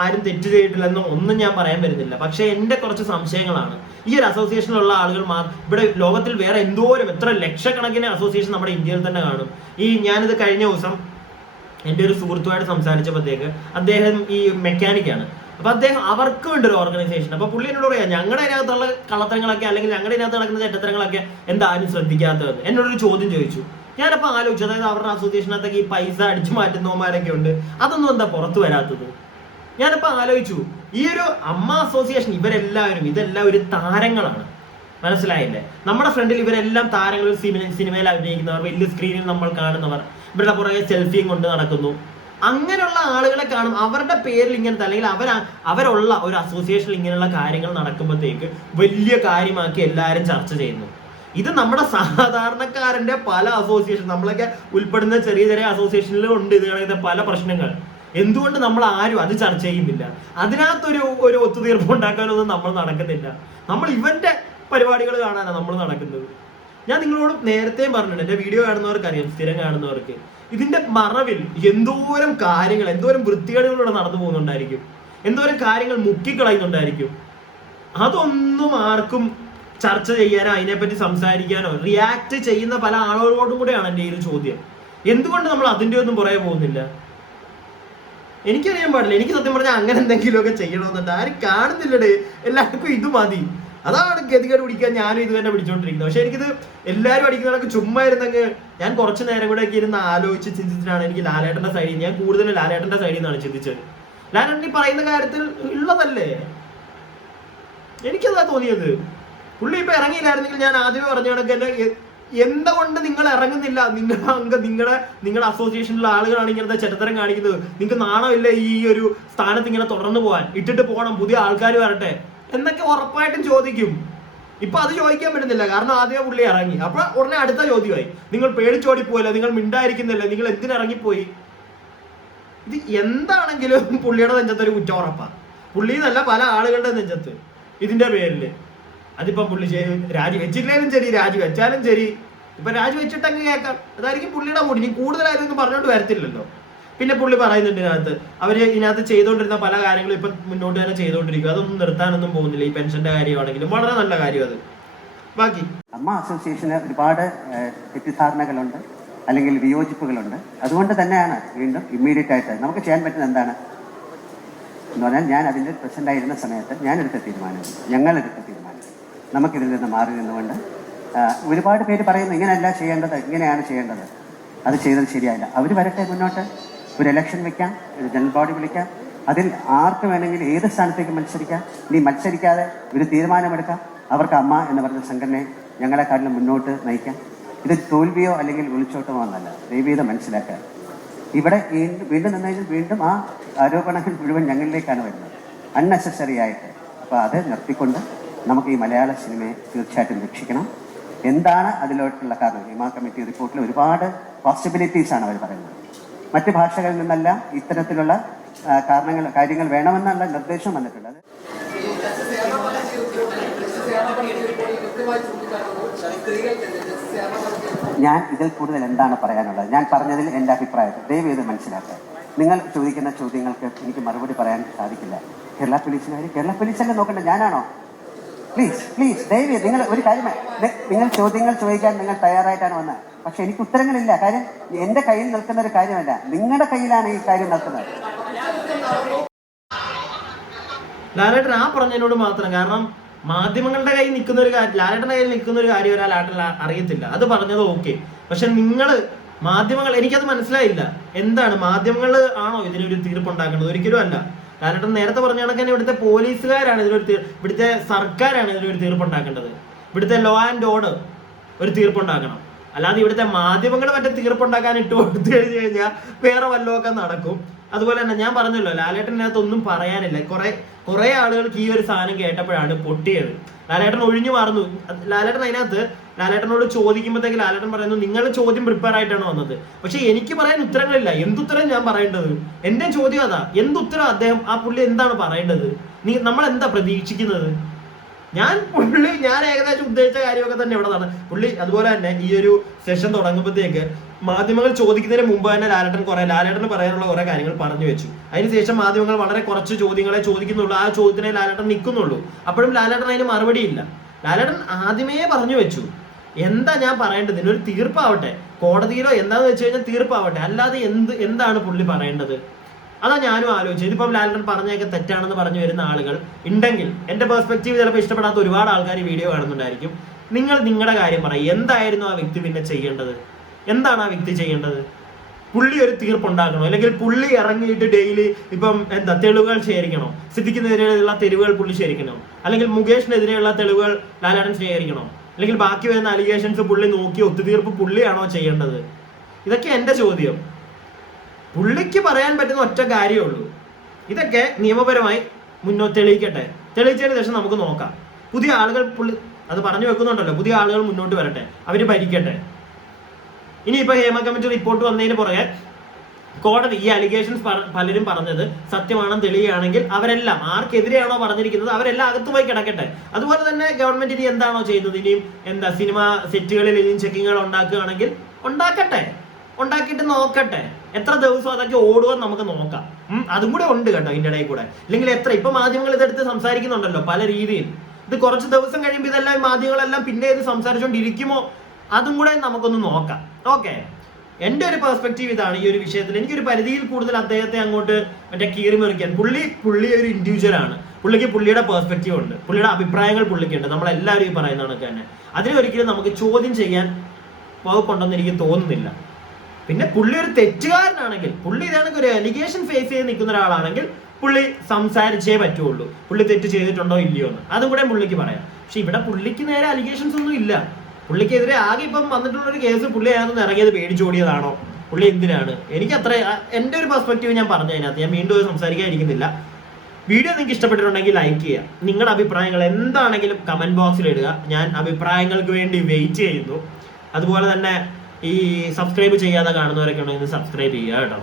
ആരും തെറ്റ് ചെയ്തിട്ടില്ലെന്നോ ഒന്നും ഞാൻ പറയാൻ വരുന്നില്ല. പക്ഷെ എൻ്റെ കുറച്ച് സംശയങ്ങളാണ്. ഈ ഒരു അസോസിയേഷനിലുള്ള ആളുകൾ ഇവിടെ ലോകത്തിൽ വേറെ എത്ര ലക്ഷക്കണക്കിന് അസോസിയേഷൻ നമ്മുടെ ഇന്ത്യയിൽ തന്നെ കാണും. ഞാനിത് കഴിഞ്ഞ ദിവസം എൻ്റെ ഒരു സുഹൃത്തുമായിട്ട് സംസാരിച്ചപ്പോഴത്തേക്ക്, അദ്ദേഹം ഈ മെക്കാനിക്കാണ്. അപ്പൊ അവർക്കും ഉണ്ട് ഒരു ഓർഗനൈസേഷൻ. അപ്പൊ പുള്ളി എന്നോട് പറയാം, ഞങ്ങളുടെ അതിനകത്തുള്ള കള്ളത്തരങ്ങളൊക്കെ അല്ലെങ്കിൽ ഞങ്ങളുടെ ഇതിനകത്ത് നടക്കുന്ന ചെറ്റത്തരങ്ങളൊക്കെ എന്താരും ശ്രദ്ധിക്കാത്തത്. എന്നോടൊരു ചോദ്യം ചോദിച്ചു. ഞാനപ്പോ ആലോചിച്ചു, അതായത് അവരുടെ അസോസിയേഷനകത്തൊക്കെ ഈ പൈസ അടിച്ചു മാറ്റുന്നവന്മാരൊക്കെ ഉണ്ട്, അതൊന്നും എന്താ പുറത്തു വരാത്തത്? ഞാനിപ്പോ ആലോചിച്ചു, ഈ ഒരു അമ്മ അസോസിയേഷൻ ഇതെല്ലാം ഒരു താരങ്ങളാണ്. മനസ്സിലായില്ലേ? നമ്മുടെ ഫ്രണ്ടിൽ ഇവരെല്ലാം താരങ്ങൾ, സിനിമയിൽ അഭിനയിക്കുന്നവർ, വലിയ സ്ക്രീനിൽ നമ്മൾ കാണുന്നവർ, ഇവരുടെ പുറകെ സെൽഫിയും കൊണ്ട് നടക്കുന്നു. അങ്ങനെയുള്ള ആളുകളെ കാണും. അവരുടെ പേരിൽ ഇങ്ങനത്തെ അല്ലെങ്കിൽ അവരുള്ള ഒരു അസോസിയേഷനിൽ ഇങ്ങനെയുള്ള കാര്യങ്ങൾ നടക്കുമ്പോഴത്തേക്ക് വലിയ കാര്യമാക്കി എല്ലാവരും ചർച്ച ചെയ്യുന്നു. ഇത് നമ്മുടെ സാധാരണക്കാരന്റെ പല അസോസിയേഷൻ, നമ്മളൊക്കെ ഉൾപ്പെടുന്ന ചെറിയ അസോസിയേഷനിലും ഉണ്ട് ഇതിനകത്തെ പല പ്രശ്നങ്ങൾ. എന്തുകൊണ്ട് നമ്മൾ ആരും അത് ചർച്ച ചെയ്യുന്നില്ല? അതിനകത്തൊരു ഒത്തുതീർപ്പ് ഉണ്ടാക്കാനൊന്നും നമ്മൾ നടക്കുന്നില്ല. നമ്മൾ ഇവന്റെ പരിപാടികൾ കാണാനാണ് നമ്മൾ നടക്കുന്നത്. ഞാൻ നിങ്ങളോട് നേരത്തെയും പറഞ്ഞിട്ടുണ്ട്, എൻ്റെ വീഡിയോ കാണുന്നവർക്ക് അറിയാം, സ്ഥിരം കാണുന്നവർക്ക്, ഇതിന്റെ മറവിൽ എന്തോരം കാര്യങ്ങൾ, എന്തോരം വൃത്തികേടുകളിലൂടെ നടന്നു പോകുന്നുണ്ടായിരിക്കും. എന്തോരം കാര്യങ്ങൾ മുക്കിക്കളയുന്നുണ്ടായിരിക്കും. അതൊന്നും ആർക്കും ചർച്ച ചെയ്യാനോ അതിനെപ്പറ്റി സംസാരിക്കാനോ റിയാക്ട് ചെയ്യുന്ന പല ആളുകളോടും കൂടെയാണ് എൻ്റെ ഈ ഒരു ചോദ്യം. എന്തുകൊണ്ട് നമ്മൾ അതിൻ്റെ ഒന്നും പുറകെ പോകുന്നില്ല? എനിക്കറിയാൻ പാടില്ല. എനിക്ക് സത്യം പറഞ്ഞാൽ അങ്ങനെ എന്തെങ്കിലുമൊക്കെ ചെയ്യണമെന്നുണ്ട്. ആരും കാണുന്നില്ലടേ, എല്ലാവർക്കും ഇത് മതി. അതാണ് ഗതികേട് പിടിക്കാൻ ഞാനും ഇത് തന്നെ പിടിച്ചോണ്ടിരിക്കുന്നത്. പക്ഷെ എനിക്കിത് എല്ലാവരും അടിക്കുന്നതൊക്കെ ചുമ്മാ ഇരുന്നെങ്കിൽ ഞാൻ കുറച്ച് നേരം കൂടെ ഒക്കെ ഇരുന്ന് ആലോചിച്ച് ചിന്തിച്ചിട്ടാണ് എനിക്ക് ലാലേട്ടന്റെ സൈഡിൽ, ഞാൻ കൂടുതൽ ലാലേട്ടന്റെ സൈഡിൽ നിന്നാണ് ചിന്തിച്ചത്. ലാലേട്ടൻ ഈ പറയുന്ന കാര്യത്തിൽ ഉള്ളതല്ലേ, എനിക്കതാ തോന്നിയത്. പുള്ളി ഇപ്പൊ ഇറങ്ങിയില്ലായിരുന്നെങ്കിൽ ഞാൻ ആദ്യമേ പറഞ്ഞ കണക്ക് എന്നെ എന്തുകൊണ്ട് നിങ്ങൾ ഇറങ്ങുന്നില്ല, നിങ്ങളുടെ അസോസിയേഷനിലുള്ള ആളുകളാണ് ഇങ്ങനത്തെ ചെറ്റത്തരം കാണിക്കുന്നത്, നിങ്ങൾക്ക് നാണമില്ല ഈ ഒരു സ്ഥാനത്ത് ഇങ്ങനെ തുടർന്ന് പോകാൻ, ഇട്ടിട്ട് പോകണം, പുതിയ ആൾക്കാർ വരട്ടെ എന്നൊക്കെ ഉറപ്പായിട്ടും ചോദിക്കും. ഇപ്പൊ അത് ചോദിക്കാൻ പറ്റുന്നില്ല, കാരണം ആദ്യമേ പുള്ളി ഇറങ്ങി. അപ്പൊ ഉടനെ അടുത്ത ചോദ്യമായി, നിങ്ങൾ പേടിച്ചോടിപ്പോയല്ലോ, നിങ്ങൾ മിണ്ടായിരിക്കുന്നില്ല, നിങ്ങൾ എന്തിനിറങ്ങിപ്പോയി. ഇത് എന്താണെങ്കിലും പുള്ളിയുടെ നെഞ്ചത്തൊരു കുറ്റം ഉറപ്പാ. പുള്ളി എന്നല്ല പല ആളുകളുടെ നെഞ്ചത്ത് ഇതിന്റെ പേരില്. അതിപ്പം പുള്ളി രാജിവെച്ചില്ലേലും ശരി, രാജിവെച്ചാലും ശരി, ഇപ്പൊ രാജിവെച്ചിട്ടങ്ങ് കേൾക്കാം, അതായിരിക്കും പുള്ളിയുടെ മൂടി. ഇനി കൂടുതലായാലും ഒന്നും പറഞ്ഞോണ്ട് വരത്തില്ലല്ലോ. പിന്നെ പുള്ളി പറയുന്നുണ്ട് ഇതിനകത്ത് അവര് ഇതിനകത്ത് ചെയ്തുകൊണ്ടിരുന്ന പല കാര്യങ്ങളും ഇപ്പൊ മുന്നോട്ട് തന്നെ ചെയ്തുകൊണ്ടിരിക്കും, അതൊന്നും നിർത്താനൊന്നും പോകുന്നില്ല. ഈ പെൻഷന്റെ കാര്യമാണെങ്കിലും വളരെ നല്ല കാര്യം അത്. ബാക്കി അമ്മ അസോസിയേഷന് ഒരുപാട് തെറ്റിദ്ധാരണകളുണ്ട്, അല്ലെങ്കിൽ വിയോജിപ്പുകളുണ്ട്. അതുകൊണ്ട് തന്നെയാണ് വീണ്ടും ഇമ്മീഡിയറ്റ് ആയിട്ട് നമുക്ക് ചെയ്യാൻ പറ്റുന്ന എന്താണ് എന്ന് പറഞ്ഞാൽ, ഞാൻ അതിൻ്റെ പ്രസിഡന്റ് ആയിരുന്ന സമയത്ത് ഞങ്ങളെടുത്ത തീരുമാനം നമുക്കിതിൽ നിന്ന് മാറി നിന്നുകൊണ്ട്, ഒരുപാട് പേര് പറയുന്നു ഇങ്ങനെയല്ല ചെയ്യേണ്ടത്, ഇങ്ങനെയാണ് ചെയ്യേണ്ടത്, അത് ചെയ്തത് ശരിയായില്ല. അവർ വരട്ടെ മുന്നോട്ട്, ഒരു ഇലക്ഷൻ വെക്കാം, ഒരു ജനറൽ ബോഡി വിളിക്കാം, അതിൽ ആർക്ക് വേണമെങ്കിൽ ഏത് സ്ഥാനത്തേക്ക് മത്സരിക്കാം. ഇനി മത്സരിക്കാതെ ഒരു തീരുമാനമെടുക്കാം, അവർക്ക് അമ്മ എന്ന് പറഞ്ഞ സംഘടനയെ ഞങ്ങളെക്കാട്ടിലും മുന്നോട്ട് നയിക്കാം. ഇത് തോൽവിയോ അല്ലെങ്കിൽ ഒളിച്ചോട്ടമോ എന്നല്ല, ദയവീതം മനസ്സിലാക്കുക. ഇവിടെ വീണ്ടും നിന്നതിൽ വീണ്ടും ആ ആരോപണങ്ങൾ മുഴുവൻ ഞങ്ങളിലേക്കാണ് വരുന്നത്, അൺനെസസറി ആയിട്ട്. അപ്പോൾ അത് നിർത്തിക്കൊണ്ട് നമുക്ക് ഈ മലയാള സിനിമയെ തീർച്ചയായിട്ടും രക്ഷിക്കണം. എന്താണ് അതിലോട്ടുള്ള കാരണം? ഹിമ കമ്മിറ്റി റിപ്പോർട്ടിൽ ഒരുപാട് പോസിബിലിറ്റീസ് ആണ് അവർ പറയുന്നത്. മറ്റ് ഭാഷകളിൽ നിന്നെല്ലാം ഇത്തരത്തിലുള്ള കാര്യങ്ങൾ വേണമെന്നുള്ള നിർദ്ദേശം വന്നിട്ടുണ്ട്. ഞാൻ ഇതിൽ കൂടുതൽ എന്താണ് പറയാനുള്ളത്? ഞാൻ പറഞ്ഞതിൽ എൻ്റെ അഭിപ്രായത്തിൽ ദയവേത് മനസ്സിലാക്കുക. നിങ്ങൾ ചോദിക്കുന്ന ചോദ്യങ്ങൾക്ക് എനിക്ക് മറുപടി പറയാൻ സാധിക്കില്ല. കേരള പോലീസിനെ നോക്കണ്ട, ഞാനാണോ? പ്ലീസ് ദയവേത് നിങ്ങൾ ഒരു കാര്യം, നിങ്ങൾ ചോദ്യങ്ങൾ ചോദിക്കാൻ നിങ്ങൾ തയ്യാറായിട്ടാണ് വന്നത്, പക്ഷെ എനിക്ക് ഉത്തരങ്ങളില്ല. കാര്യം എൻ്റെ കയ്യിൽ നിൽക്കുന്ന ഒരു കാര്യമല്ല, നിങ്ങളുടെ കയ്യിലാണ് ഈ കാര്യം നിൽക്കുന്നത്. ലാലേട്ടൻ ആ പറഞ്ഞതിനോട് മാത്രം, കാരണം മാധ്യമങ്ങളുടെ കയ്യിൽ നിൽക്കുന്ന ഒരു കാര്യം, ലാലേട്ടൻ്റെ കയ്യിൽ നിൽക്കുന്ന ഒരു കാര്യം ലാലേട്ടൻ അറിയത്തില്ല, അത് പറഞ്ഞത് ഓക്കെ. പക്ഷെ നിങ്ങൾ മാധ്യമങ്ങൾ, എനിക്കത് മനസ്സിലായില്ല. എന്താണ് മാധ്യമങ്ങൾ ആണോ ഇതിനൊരു തീർപ്പുണ്ടാക്കുന്നത്? ഒരിക്കലും അല്ല. ലാലേട്ടൻ നേരത്തെ പറഞ്ഞ കണക്ക് തന്നെ ഇവിടുത്തെ പോലീസുകാരാണ് ഇവിടുത്തെ സർക്കാരാണ് ഇതിനൊരു തീർപ്പുണ്ടാക്കേണ്ടത്. ഇവിടുത്തെ ലോ ആൻഡ് ഓർഡർ ഒരു തീർപ്പുണ്ടാക്കണം. അല്ലാതെ ഇവിടുത്തെ മാധ്യമങ്ങൾ മറ്റേ തീർപ്പുണ്ടാക്കാൻ ഇട്ട് കൊടുത്തു കഴിഞ്ഞു കഴിഞ്ഞാൽ വേറെ വല്ലതൊക്കെ നടക്കും. അതുപോലെ തന്നെ ഞാൻ പറഞ്ഞല്ലോ, ലാലേട്ടനകത്ത് ഒന്നും പറയാനില്ല. കുറെ ആളുകൾക്ക് ഈ ഒരു സാധനം കേട്ടപ്പോഴാണ് പൊട്ടിയത്. ലാലേട്ടൻ ഒഴിഞ്ഞു മാറുന്നു. ലാലേട്ടനോട് ചോദിക്കുമ്പോഴത്തേക്ക് ലാലേട്ടൻ പറയുന്നു, നിങ്ങളുടെ ചോദ്യം പ്രിപ്പയർ ആയിട്ടാണ് വന്നത്, പക്ഷെ എനിക്ക് പറയാൻ ഉത്തരങ്ങളില്ല. എന്തുത്തരം ഞാൻ പറയേണ്ടത്? എന്റെ ചോദ്യം അതാ, എന്തുത്തരം ആ പുള്ളി എന്താണ് പറയേണ്ടത്? നമ്മൾ എന്താ പ്രതീക്ഷിക്കുന്നത്? ഞാൻ ഏകദേശം ഉദ്ദേശിച്ച കാര്യമൊക്കെ തന്നെ ഇവിടെ നടന്നു. പുള്ളി അതുപോലെ തന്നെ ഈ ഒരു സെഷൻ തുടങ്ങുമ്പോഴത്തേക്ക് മാധ്യമങ്ങൾ ചോദിക്കുന്നതിന് മുമ്പ് തന്നെ ലാലേട്ടന് പറയാനുള്ള കുറെ കാര്യങ്ങൾ പറഞ്ഞു വെച്ചു. അതിനുശേഷം മാധ്യമങ്ങൾ വളരെ കുറച്ച് ചോദ്യങ്ങളെ ചോദിക്കുന്നുള്ളൂ. ആ ചോദ്യത്തിനെ ലാലേട്ടൻ നിൽക്കുന്നുള്ളൂ. അപ്പോഴും ലാലേട്ടൻ അതിന് മറുപടിയില്ല. ലാലേട്ടൻ ആദ്യമേ പറഞ്ഞു വെച്ചു, എന്താ ഞാൻ പറയേണ്ടത്? ഇതിനൊരു തീർപ്പാവട്ടെ, കോടതിയിലോ എന്താന്ന് വെച്ച് കഴിഞ്ഞാൽ തീർപ്പാവട്ടെ, അല്ലാതെ എന്താണ് പുള്ളി പറയേണ്ടത്? അതാ ഞാനും ആലോചിച്ചത്. ഇതിപ്പം ലാലേട്ടൻ പറഞ്ഞൊക്കെ തെറ്റാണെന്ന് പറഞ്ഞു വരുന്ന ആളുകൾ ഉണ്ടെങ്കിൽ, എന്റെ പെർസ്പെക്റ്റീവ് ചിലപ്പോൾ ഇഷ്ടപ്പെടാത്ത ഒരുപാട് ആൾക്കാർ ഈ വീഡിയോ കാണുന്നുണ്ടായിരിക്കും. നിങ്ങൾ നിങ്ങളുടെ കാര്യം പറയും. എന്തായിരുന്നു ആ വ്യക്തി പിന്നെ ചെയ്യേണ്ടത്? എന്താണ് ആ വ്യക്തി ചെയ്യേണ്ടത്? പുള്ളി ഒരു തീർപ്പുണ്ടാക്കണോ? അല്ലെങ്കിൽ പുള്ളി ഇറങ്ങിയിട്ട് ഡെയിലി ഇപ്പം തെളിവുകൾ ശേഖരിക്കണോ? സിദ്ദിഖിനെതിരെയുള്ള തെളിവുകൾ പുള്ളി ശേഖരിക്കണോ? അല്ലെങ്കിൽ മുകേഷിനെതിരെയുള്ള തെളിവുകൾ ലാലേട്ടൻ ശേഖരിക്കണോ? അല്ലെങ്കിൽ ബാക്കി വരുന്ന അലിഗേഷൻസ് പുള്ളി നോക്കി ഒത്തുതീർപ്പ് പുള്ളിയാണോ ചെയ്യേണ്ടത്? ഇതൊക്കെ എന്റെ ചോദ്യം. പുള്ളിക്ക് പറയാൻ പറ്റുന്ന ഒറ്റ കാര്യമേ ഉള്ളൂ, ഇതൊക്കെ നിയമപരമായി തെളിയിക്കട്ടെ. തെളിയിച്ചതിന് ശേഷം നമുക്ക് നോക്കാം. പുതിയ ആളുകൾ പുള്ളി അത് പറഞ്ഞു വെക്കുന്നുണ്ടല്ലോ, പുതിയ ആളുകൾ മുന്നോട്ട് വരട്ടെ, അവര് ഭരിക്കട്ടെ. ഇനിയിപ്പോ ഹേമ കമ്മിറ്റി റിപ്പോർട്ട് വന്നതിന് പുറകെ കോടതി ഈ അലിഗേഷൻസ് പലരും പറഞ്ഞത് സത്യമാണെന്ന് തെളിയുകയാണെങ്കിൽ അവരെല്ലാം ആർക്കെതിരെയാണോ പറഞ്ഞിരിക്കുന്നത് അവരെല്ലാം അകത്തു പോയി കിടക്കട്ടെ. അതുപോലെ തന്നെ ഗവൺമെന്റ് ഇനി എന്താണോ ചെയ്യുന്നത്, ഇനിയും സിനിമ സെറ്റുകളിൽ ഇനിയും ചെക്കിങ്ങുകൾ ഉണ്ടാക്കുകയാണെങ്കിൽ ഉണ്ടാക്കട്ടെ, ഉണ്ടാക്കിയിട്ട് നോക്കട്ടെ എത്ര ദിവസം അതൊക്കെ ഓടുമെന്ന് നമുക്ക് നോക്കാം. അതും കൂടെ ഉണ്ട് കേട്ടോ ഇതിന്റെ ഇടയിൽ കൂടെ. ഇല്ലെങ്കിൽ എത്ര ഇപ്പൊ മാധ്യമങ്ങൾ ഇതെടുത്ത് സംസാരിക്കുന്നുണ്ടല്ലോ പല രീതിയിൽ. ഇത് കുറച്ച് ദിവസം കഴിയുമ്പോൾ ഇതെല്ലാം മാധ്യമങ്ങളെല്ലാം പിന്നെ ഇത് സംസാരിച്ചുകൊണ്ടിരിക്കുമോ അതും കൂടെ നമുക്കൊന്ന് നോക്കാം. ഓക്കെ, എന്റെ ഒരു പെർസ്പെക്റ്റീവ് ഇതാണ് ഈ ഒരു വിഷയത്തിൽ. എനിക്കൊരു പരിധിയിൽ കൂടുതൽ അദ്ദേഹത്തെ അങ്ങോട്ട് മറ്റേ കീറി മെറിക്കാൻ, പുള്ളി ഒരു ഇൻഡിവിജ്വൽ ആണ്. പുള്ളിക്ക് പുള്ളിയുടെ പെർസ്പെക്റ്റീവ് ഉണ്ട്, പുള്ളിയുടെ അഭിപ്രായങ്ങൾ പുള്ളിക്കുണ്ട്. നമ്മളെല്ലാവരും ഈ പറയുന്ന കണക്ക് തന്നെ അതിനെ ഒരിക്കലും നമുക്ക് ചോദ്യം ചെയ്യാൻ വകുപ്പുണ്ടെന്ന് എനിക്ക് തോന്നുന്നില്ല. പിന്നെ പുള്ളി ഒരു തെറ്റുകാരനാണെങ്കിൽ, പുള്ളി ഇതാണ് ഒരു അലിഗേഷൻ ഫേസ് ചെയ്ത് നിൽക്കുന്ന ഒരാളാണെങ്കിൽ പുള്ളി സംസാരിച്ചേ പറ്റുള്ളൂ, പുള്ളി തെറ്റ് ചെയ്തിട്ടുണ്ടോ ഇല്ലയോ എന്ന്. അതും കൂടെ പുള്ളിക്ക് പറയാം. പക്ഷെ ഇവിടെ പുള്ളിക്ക് നേരെ അലിഗേഷൻസ് ഒന്നും ഇല്ല. പുള്ളിക്കെതിരെ ആകെ ഇപ്പം വന്നിട്ടുള്ളൊരു കേസ് പുള്ളി അതിനകത്ത് ഇറങ്ങിയത് പേടിച്ചോടിയതാണോ, പുള്ളി എന്തിനാണ്, എനിക്ക് അത്ര എൻ്റെ ഒരു പെർസ്പെക്റ്റീവ് ഞാൻ പറഞ്ഞു. അതിനകത്ത് ഞാൻ വീണ്ടും സംസാരിക്കാതിരിക്കുന്നില്ല. വീഡിയോ നിങ്ങൾക്ക് ഇഷ്ടപ്പെട്ടിട്ടുണ്ടെങ്കിൽ ലൈക്ക് ചെയ്യുക. നിങ്ങളുടെ അഭിപ്രായങ്ങൾ എന്താണെങ്കിലും കമന്റ് ബോക്സിൽ ഇടുക. ഞാൻ അഭിപ്രായങ്ങൾക്ക് വേണ്ടി വെയിറ്റ് ചെയ്യുന്നു. അതുപോലെ തന്നെ ഈ സബ്സ്ക്രൈബ് ചെയ്യാതെ കാണുന്നവരൊക്കെ ഉണ്ടെങ്കിൽ സബ്സ്ക്രൈബ് ചെയ്യുക കേട്ടോ.